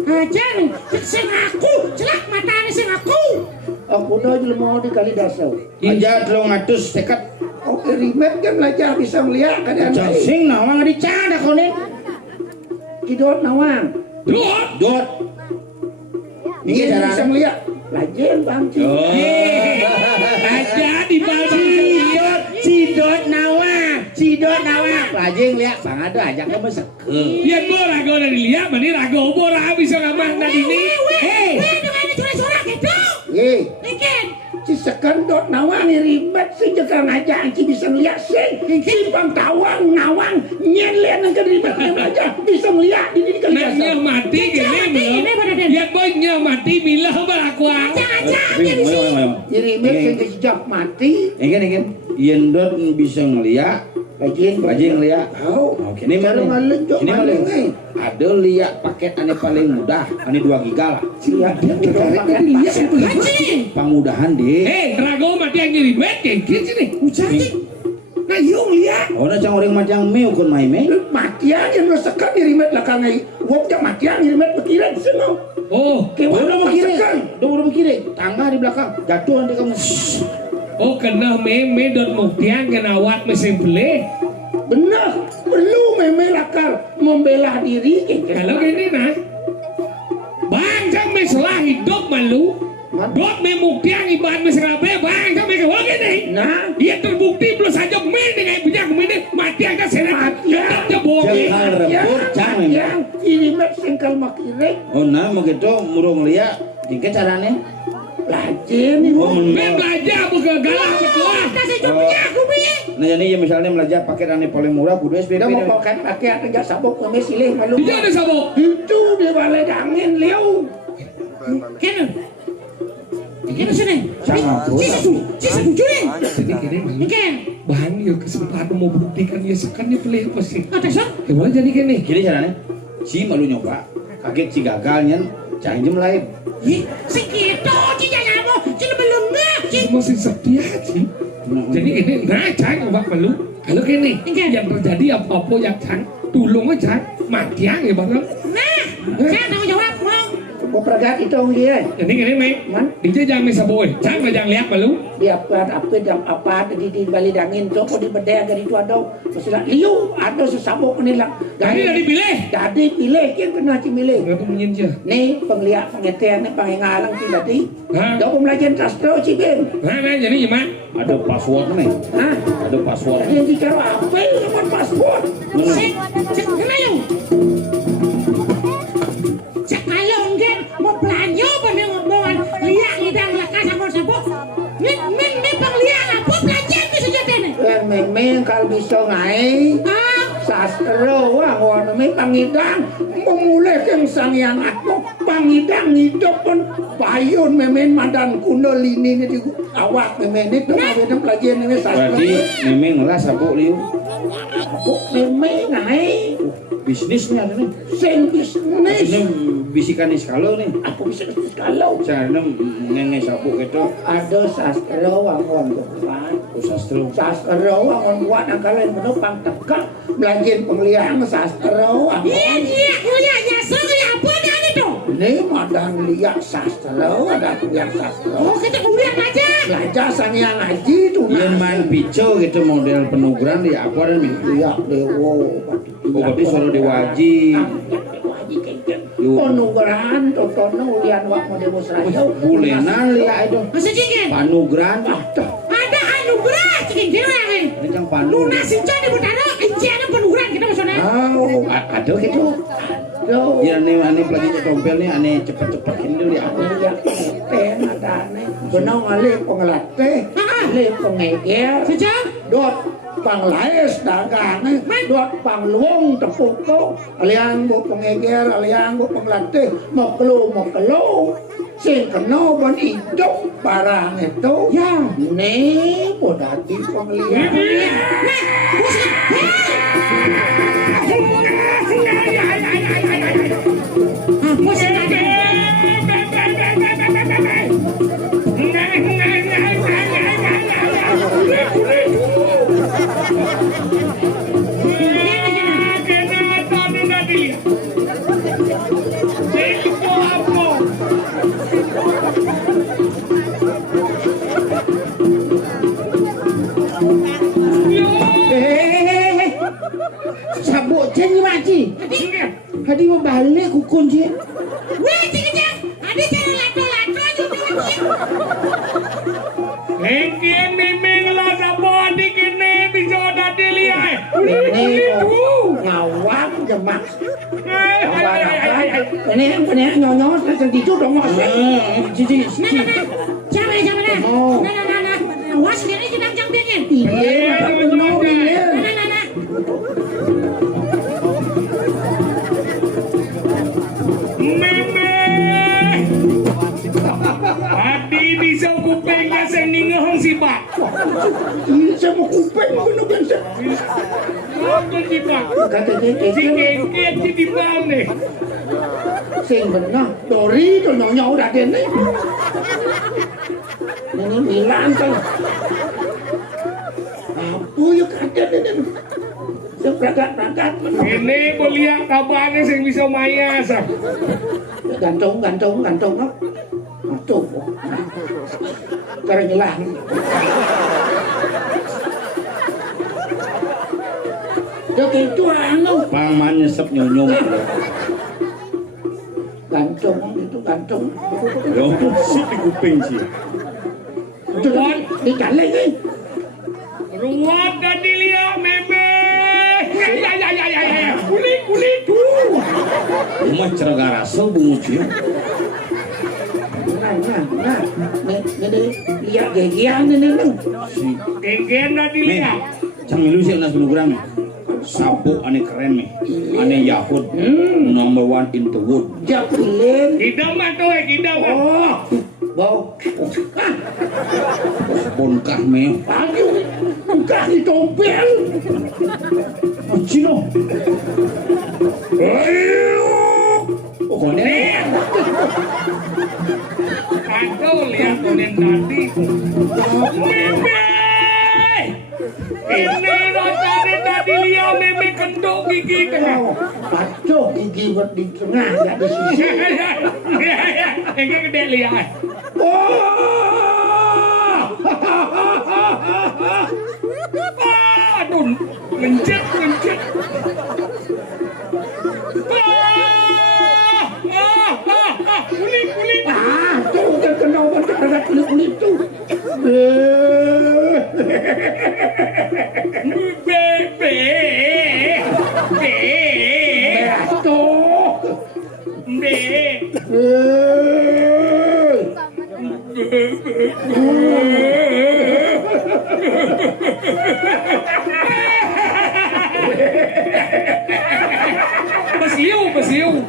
Aja nih. Sing aku. Celak matanya sing aku. Aku dah jelema di kali dasar. Aja 300 dekat. Oke ribet kan belajar bisa melihat keadaan lain. Sing nawang dicanda kone. Kidot nawang. Dot. Ini Dia cara bisa melihat. Lajen bang. Aja di bawah Cidot nawang. Lajeng lihat bang ada aja kamu seke. Ya gua rago dari lihat mani rago bora bisa ngamah tadi ini. Dengan curah-curah gitu. Ikan. Si sekendot nawang ni ribet si jekal ngajak si bisa melihat sing simpang tawang nawang nyen lihat nang ribet yang aja bisa melihat ini kali Nanya dasar. mati gini belum. Ya boynya mati bila beraku. Ni ribet sing sejak mati. Ingin. Yendot bisa ngeliat. Lajeng lihat. Oh, Oke, ini kalau maling. ngaleng Ini maling. maling. Ada lihat paket ane paling mudah, ane 2 giga lah. Siap dia terkait lihat itu. Pamudahan deh. Rago mati yang ngiri bet kayak gitu nih. Ucapin. Nah, yung lihat. Oh, na cang orang macam me ukun mai me. Matian yang rasakan ni ribet lakang ay. Wok jak matian ni ribet berkiran semua. Oh, Udah mau kiri. Udah mau kiri. Tangga di belakang. Jatuh nanti kamu. oh kena meme dan muktian kena awak mesin beli. Benar, perlu memang lakar membela diri. Kalau gini nah, bang jam meselah hidup malu. Dot memuktian ibarat meserabe bang jam mereka gini. Nah, Dia terbukti belum saja main dengan punya kemini mati agak seret. Dia bohong. Jangan rebut, jangan memang. yang ini mek sengkal makirek. Oh, nah mau gitu murung lihat. Tingkat caranya. Lajen ni Oh, Me belajar bukan galak ketua. Kita sejumlah aku bi. Nah jadi ya misalnya belajar pakai ane paling murah kudu SPP. Udah mau pakai pakai enggak sabuk kami silih malu. Tidak ada sabuk. Itu di balai angin liu. Kena. Kena sini. Sama, bro. Cisu juri. Jadi kini malu. Oke. Bahan ya kesempatan mau buktikan ya sekan dia pelih apa sih? Kata so. Ya boleh jadi kini. Gini caranya, si malu nyoba, kaget si gagalnya, jangan jem lain. Ih, segitu cica nyamuk. Cina belum nggak. Masih setia sih. Jadi ini nah cang obat malu. Kalau kini yang terjadi apa-apa yang cang tulung aja mati ya bareng. Nah, saya tanggung jawab mau. Kau pergat itu dia. Jadi kini mek, Man. dia jangan sabuk, cang jangan lihat malu. Dia apa di balai angin tu kau di bedaya dari tu ada. Masalah liu ada sesabuk ni lah. Jadi dari pilih. Jadi pilih kian kena cimilih. Enggak tuh menyenja. Ni penglihat pengeteng ni pengengalang ti tadi. Hah? Dah pembelajaran sastra cibin. Nah, jadi gimana? Ada password nih, Ha? ada password. Dia bicara apa yang paspor? Kena yung. Sekalong kan mau belanja pada ngomongan lihat lidang lekas sama sabuk. Min penglihat apa belanja di sejadah ni? Memang kalau bisa ngai Ah, sastra wah warna memang pangidang memulai yang sangian aku pangidang hidup pun payun memang madan kuno lini ni di awak memang ni tu memang pelajaran ini sastra. Berarti memang lah sabuk liu. Aku memang ngai Bisnisnya ada nih. sing bisnis. Ini bisikan nih kalau nih. Aku bisa kalau Caranya ngengai sabuk itu ada sastra wangon buat. sastra. Sastra wangon buat angkalan menopang tegak belajar pengliang sastra wangon. iya, kuliah nyasar kuliah apa dah ni tu? Ini madan lihat sastra ada lihat sastra. Oh, kita kuliah aja. Belajar sangiang ngaji tu Yang main pico gitu model penugaran di aku ada nih. lihat dewo. Oh, berarti suara diwaji. Penugaran totono ulian wak mau demonstrasi. Bulenan lihat itu. Masa cikin? Panugrahan. Ada anugerah cikin kira yang Ini kan panu. lunas sinca di butano, inci ada penurunan kita maksudnya. Oh, Ada gitu. aduh. Ya aneh pelajari tompel nih aneh cepet-cepet ini di aku. Lihat ten ada aneh. Benang alih pengelatih, alih pengeger. Sejak Dot panglaes dagang, dot pangluong tepuko, aliang bu pengeger, aliang bu penglatih, mokelo, sing kena ban hidup barang itu. ya. Nih, bodati penglihat. Apa sih ada? Sabuk jen mati. Hadi mau balik ku kunci. Weh, cikin ada cara lato-lato juga lagi. Engkian memang lah sabuk di kini bisa dadi lihat. Ini ngawak jemak. Ini nyonyos macam itu dong mas. Jadi Jangan dah. Oh. Nah. Awas sendiri kita jambingin. iya, benar iya. Nah. Adi bisa kupengnya sendiri hong si pak. Ini saya mau kuping benar kan saya. Apa si pak? Kata dia Si engkian si di bawah nih. sing benar. Dori tu nyonya udah dia ni. Ini bilang kan. Apa yang kata dia ni? Saya berangkat benar. Ini boleh kabarnya sing bisa maya sah. Gantung no. Tuh. Karena nyelang. Jadi itu anu Paman nyesep nyonyong. gantung itu gantung. Yo, si di kuping sih. Itu dicalik ni. Ruwat dan dilihat meme. Ya. Kulit tuh. Rumah cerga rasa bungu sih. Nah, ni lihat gegian ni. Si Engkian dan dilihat. Jangan lu sih nas program. Sabu ane keren nih. Ane Yahud number 1 in the world. Jaklin. Kita mah tuh, kita mah. Oh, bau. Bonkah meo. Aduh, bukan di tompel. Cino. Ayo. Konen. Aku lihat konen tadi. Meme. Ini konen tadi lihat meme kendok gigi kena. Pacok gigi buat di tengah, nggak di sisi. Ini gede lihat. Oh! Aduh, mencet. Kulit. Ah, tuh terkena ada kulit tuh. Basiu.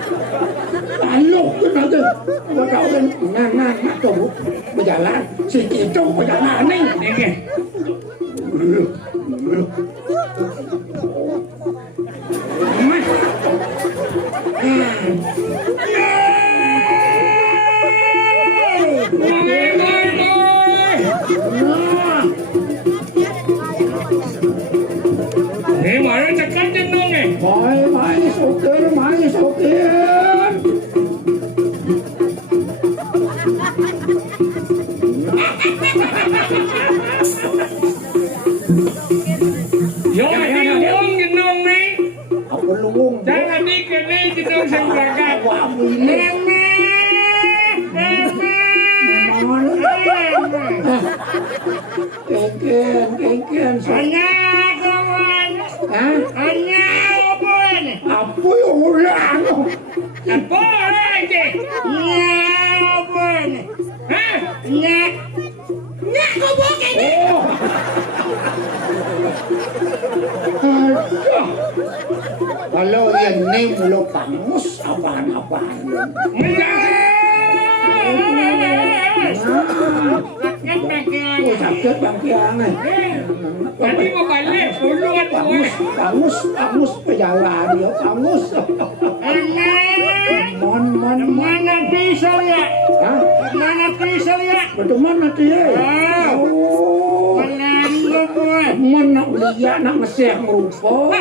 Taluk ke nanti. Gua tahu kan ngan tuh berjalan. Si Kicung berjalan nih. Ini. Mana cekat jenong eh? Mai sokir. Yo, ini wong jenong nih. Apa lungung? Jangan dikene jenong sing gagap. Wah, ini. Kengken. Apa yang ulang? Apa lagi? Nyak gobok ini. Aduh. Kalau ini mulu pangus apaan-apaan. Sakit bangkiangan. Tadi mau balik, duluan gue. Pangus pejalan dia, pangus. Mana pisau ya? Hah? Mana pisau ya? Betul mana dia? Oh. Mana dia nak mesih merupa.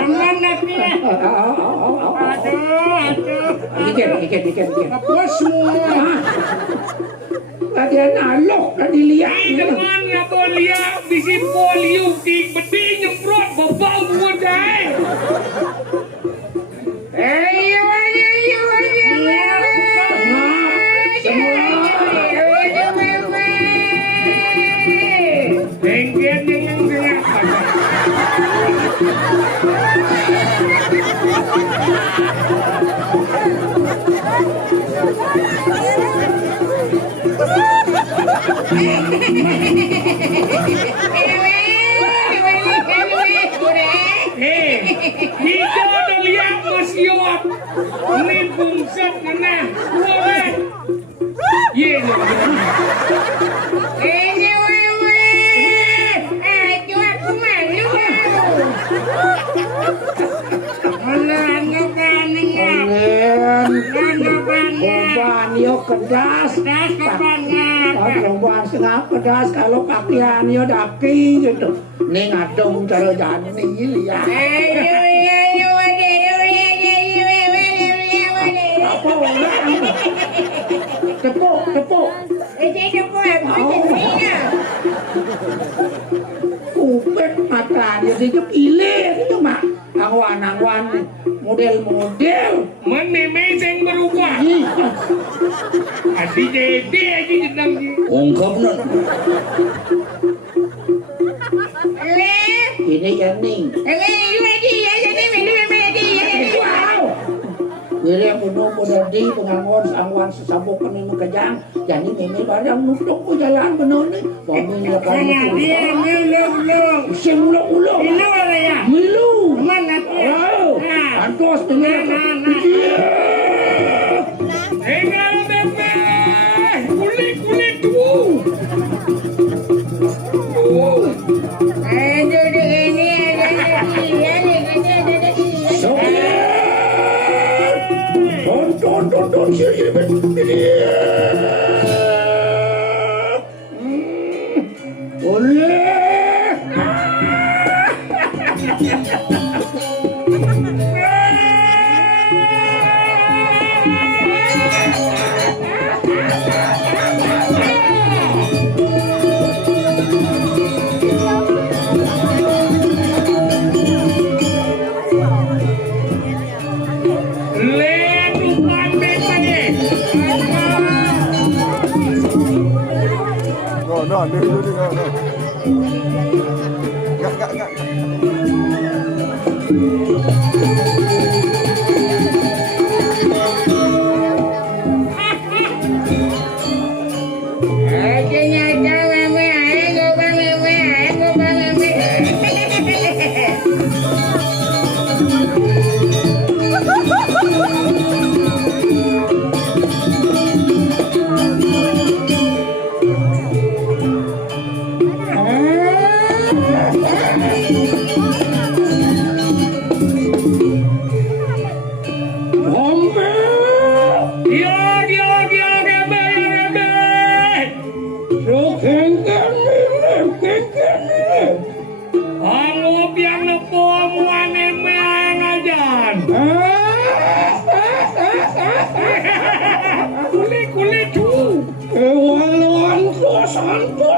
Mana dia? Ikan. Apa semua? Dia nalok tadi lihat. Dengan ya polia, bisi polio di beti nyemprot bapak gua dai. Enggen dengan Hijau udah lihat Mas Yot. Ini bungset kena. Buat. Ye. Korban yo kedas, korban setengah pedas kalau pakaian yo daki gitu. Nih ngadong cara jani lihat. Apa orang? Tepuk. Kupet mata dia dia pilih itu mah. Angwan model. Meme yang berubah. Adi jadi aja jenang. Ongkap nak. Ini yang ning. Wow. Kira puno di pengangon sangwan sesabuk kami makajang. Jadi ini barang nusuk ko jalan benar ni. Mobilnya kan. Isi ulo. Ini apa ya? Milu. Mana tuh? Antos dengan. Enggak bebe, kulit tuh. Aduh ini ada. Tonton sini. Oleh. No, Enggak.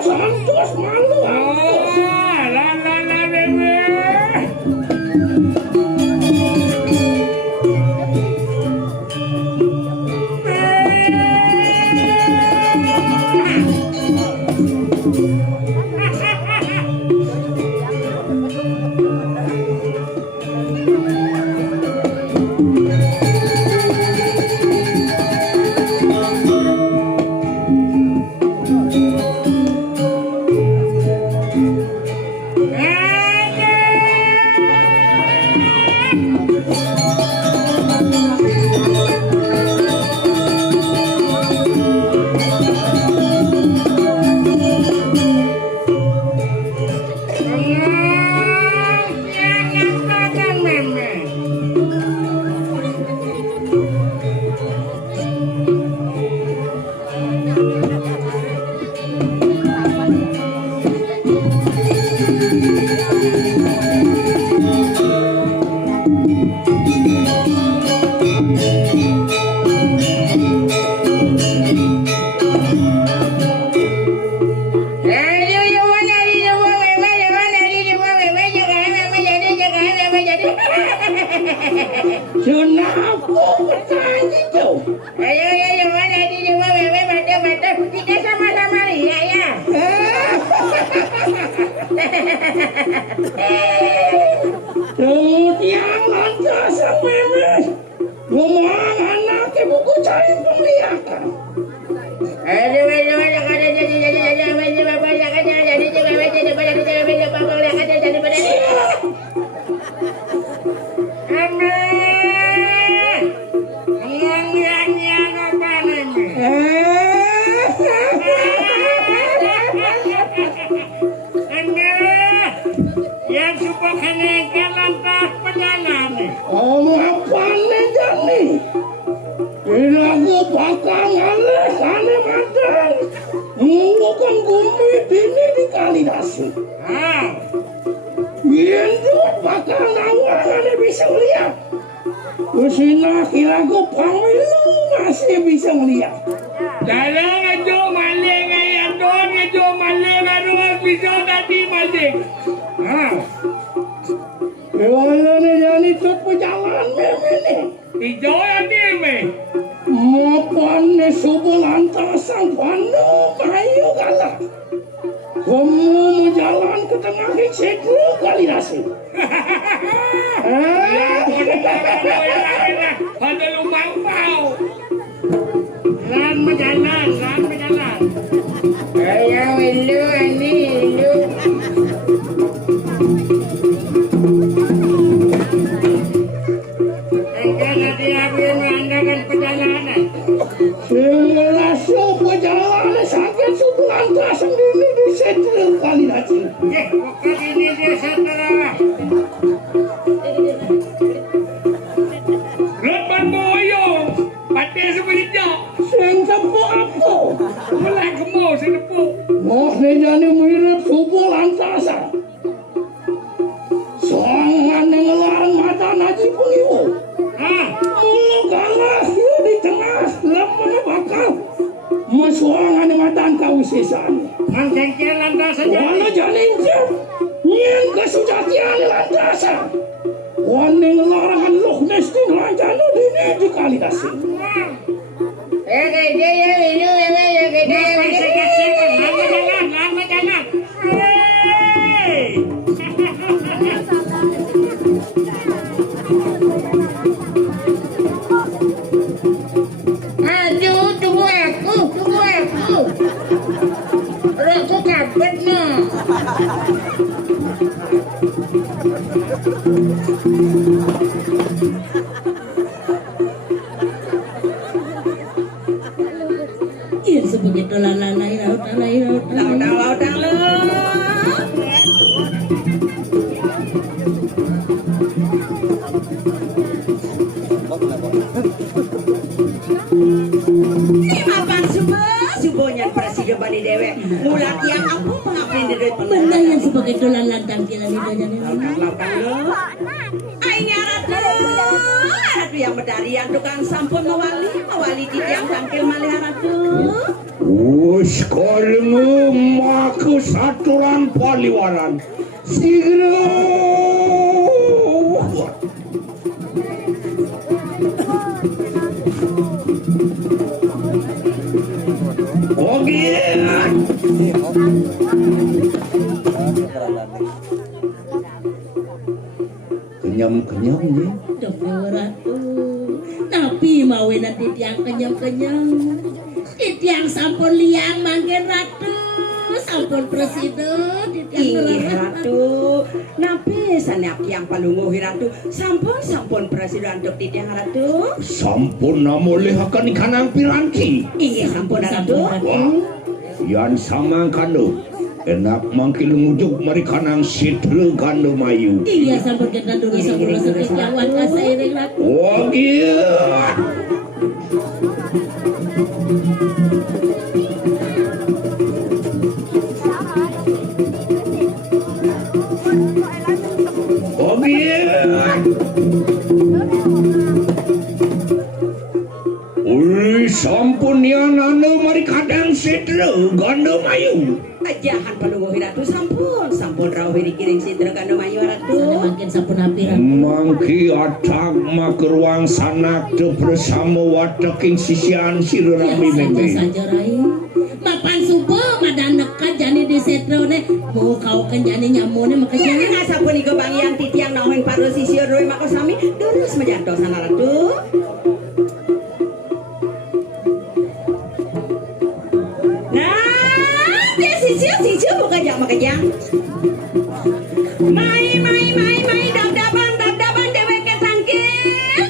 Santos malu. Kenapa bertanya itu? Ayo, mana di rumah mata kita sama-sama lihat ya. Kemudian lantas sama ngomong anak ibuku cari penglihatan. Aduh, ada jadi bapak jadi juga jadi bapak lihat jadi pada. Yang suka kenaikan lantas perjalanan. Oh, apa nih jadi? Aku bakal ngalih mantan. Bukan gumi ini di Kalidasi. Itu bakal nawangannya bisa lihat. Kusina kiraku pamilu masih bisa melihat. Dalam aja maling ayam don aja maling aduh bisa tadi maling. Kewalane jadi tuh pejalan memene. Hijau ada me. Mapane subuh lantasan panu kayu kalah. Kamu jalan ke tengah sekru Kalidasi. Ada rumah mejane mirip supo lantasan. Songan ngelarang mata naji pengiwo. Mulu galas ya di tengah lemah bakal. Masuangan matan kau sisan. Mangkengkel lantasan Wana janinja. Nyen kesujatian lantasan. Wana ngelarangan Loch Ness di lanjana dini di kali kasih. Aduh, tunggu aku. Aku kabet no. Iya sebegitu lalai lautang lo. Ini mapan subonya presiden bani dewe. Mulat yang aku pengabdian dari Benda yang sebegitu lalai tampilan itu aja nih. lautang lo. Aingnya ratu yang berdarian tukang sampun mewali di tiang tangkil malih ratu. Uskolmu maku saturan paliwaran. Sigro. Kenyam-kenyam nih. Dokter ratu. Tapi mau nanti tiang kenyang-kenyang. Di tiang sampun liang manggen ratu. Sampun presiden di tiang Ih ratu. Napi saniap tiang palunguhi ratu. Sampun presiden untuk di tiang ratu. Sampun namoleh akan ikanang piranti. Iya sampun ratu. Wah, yan sama kanu. Enak mangkil ngujuk mereka nang sidle kanu mayu. Iya sampun kita dulu sampun sakit kawan kasairing ratu. Wah iya. Oh iya. Ui sampun yan anu mari kadang sidle kanu mayu. Ajahan palunguhi ratu sampun rawiri kiring sidra kanu mayu ratu. Sana makin sampun api ratu. Mangki atak makeruang sanak te bersama wataking sisian sirami meme. Saja rai. Mapan subuh madan dekat jani di setrone mau kau kan jani nyamune maka Iya jangan. nga sampun igo bangian titiang naohin paro sisir roy mako sami terus mejantos sana ratu. Nah, dia sisir buka jang Mai dap-dapan deweke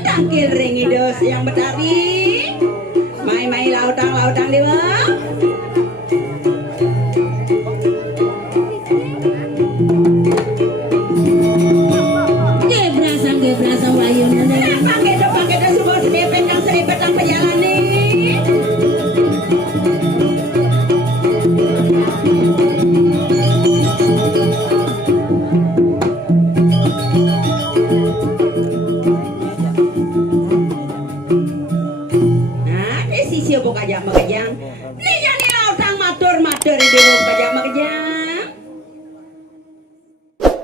tangkil ringi dos yang betari. Mai lautang dewa. Gebrasa wayu nene. Pakai do sebuah seripet yang pejalan nih. Nah, ini sisi bukajang. Nih jadi lautang matur di bukajang.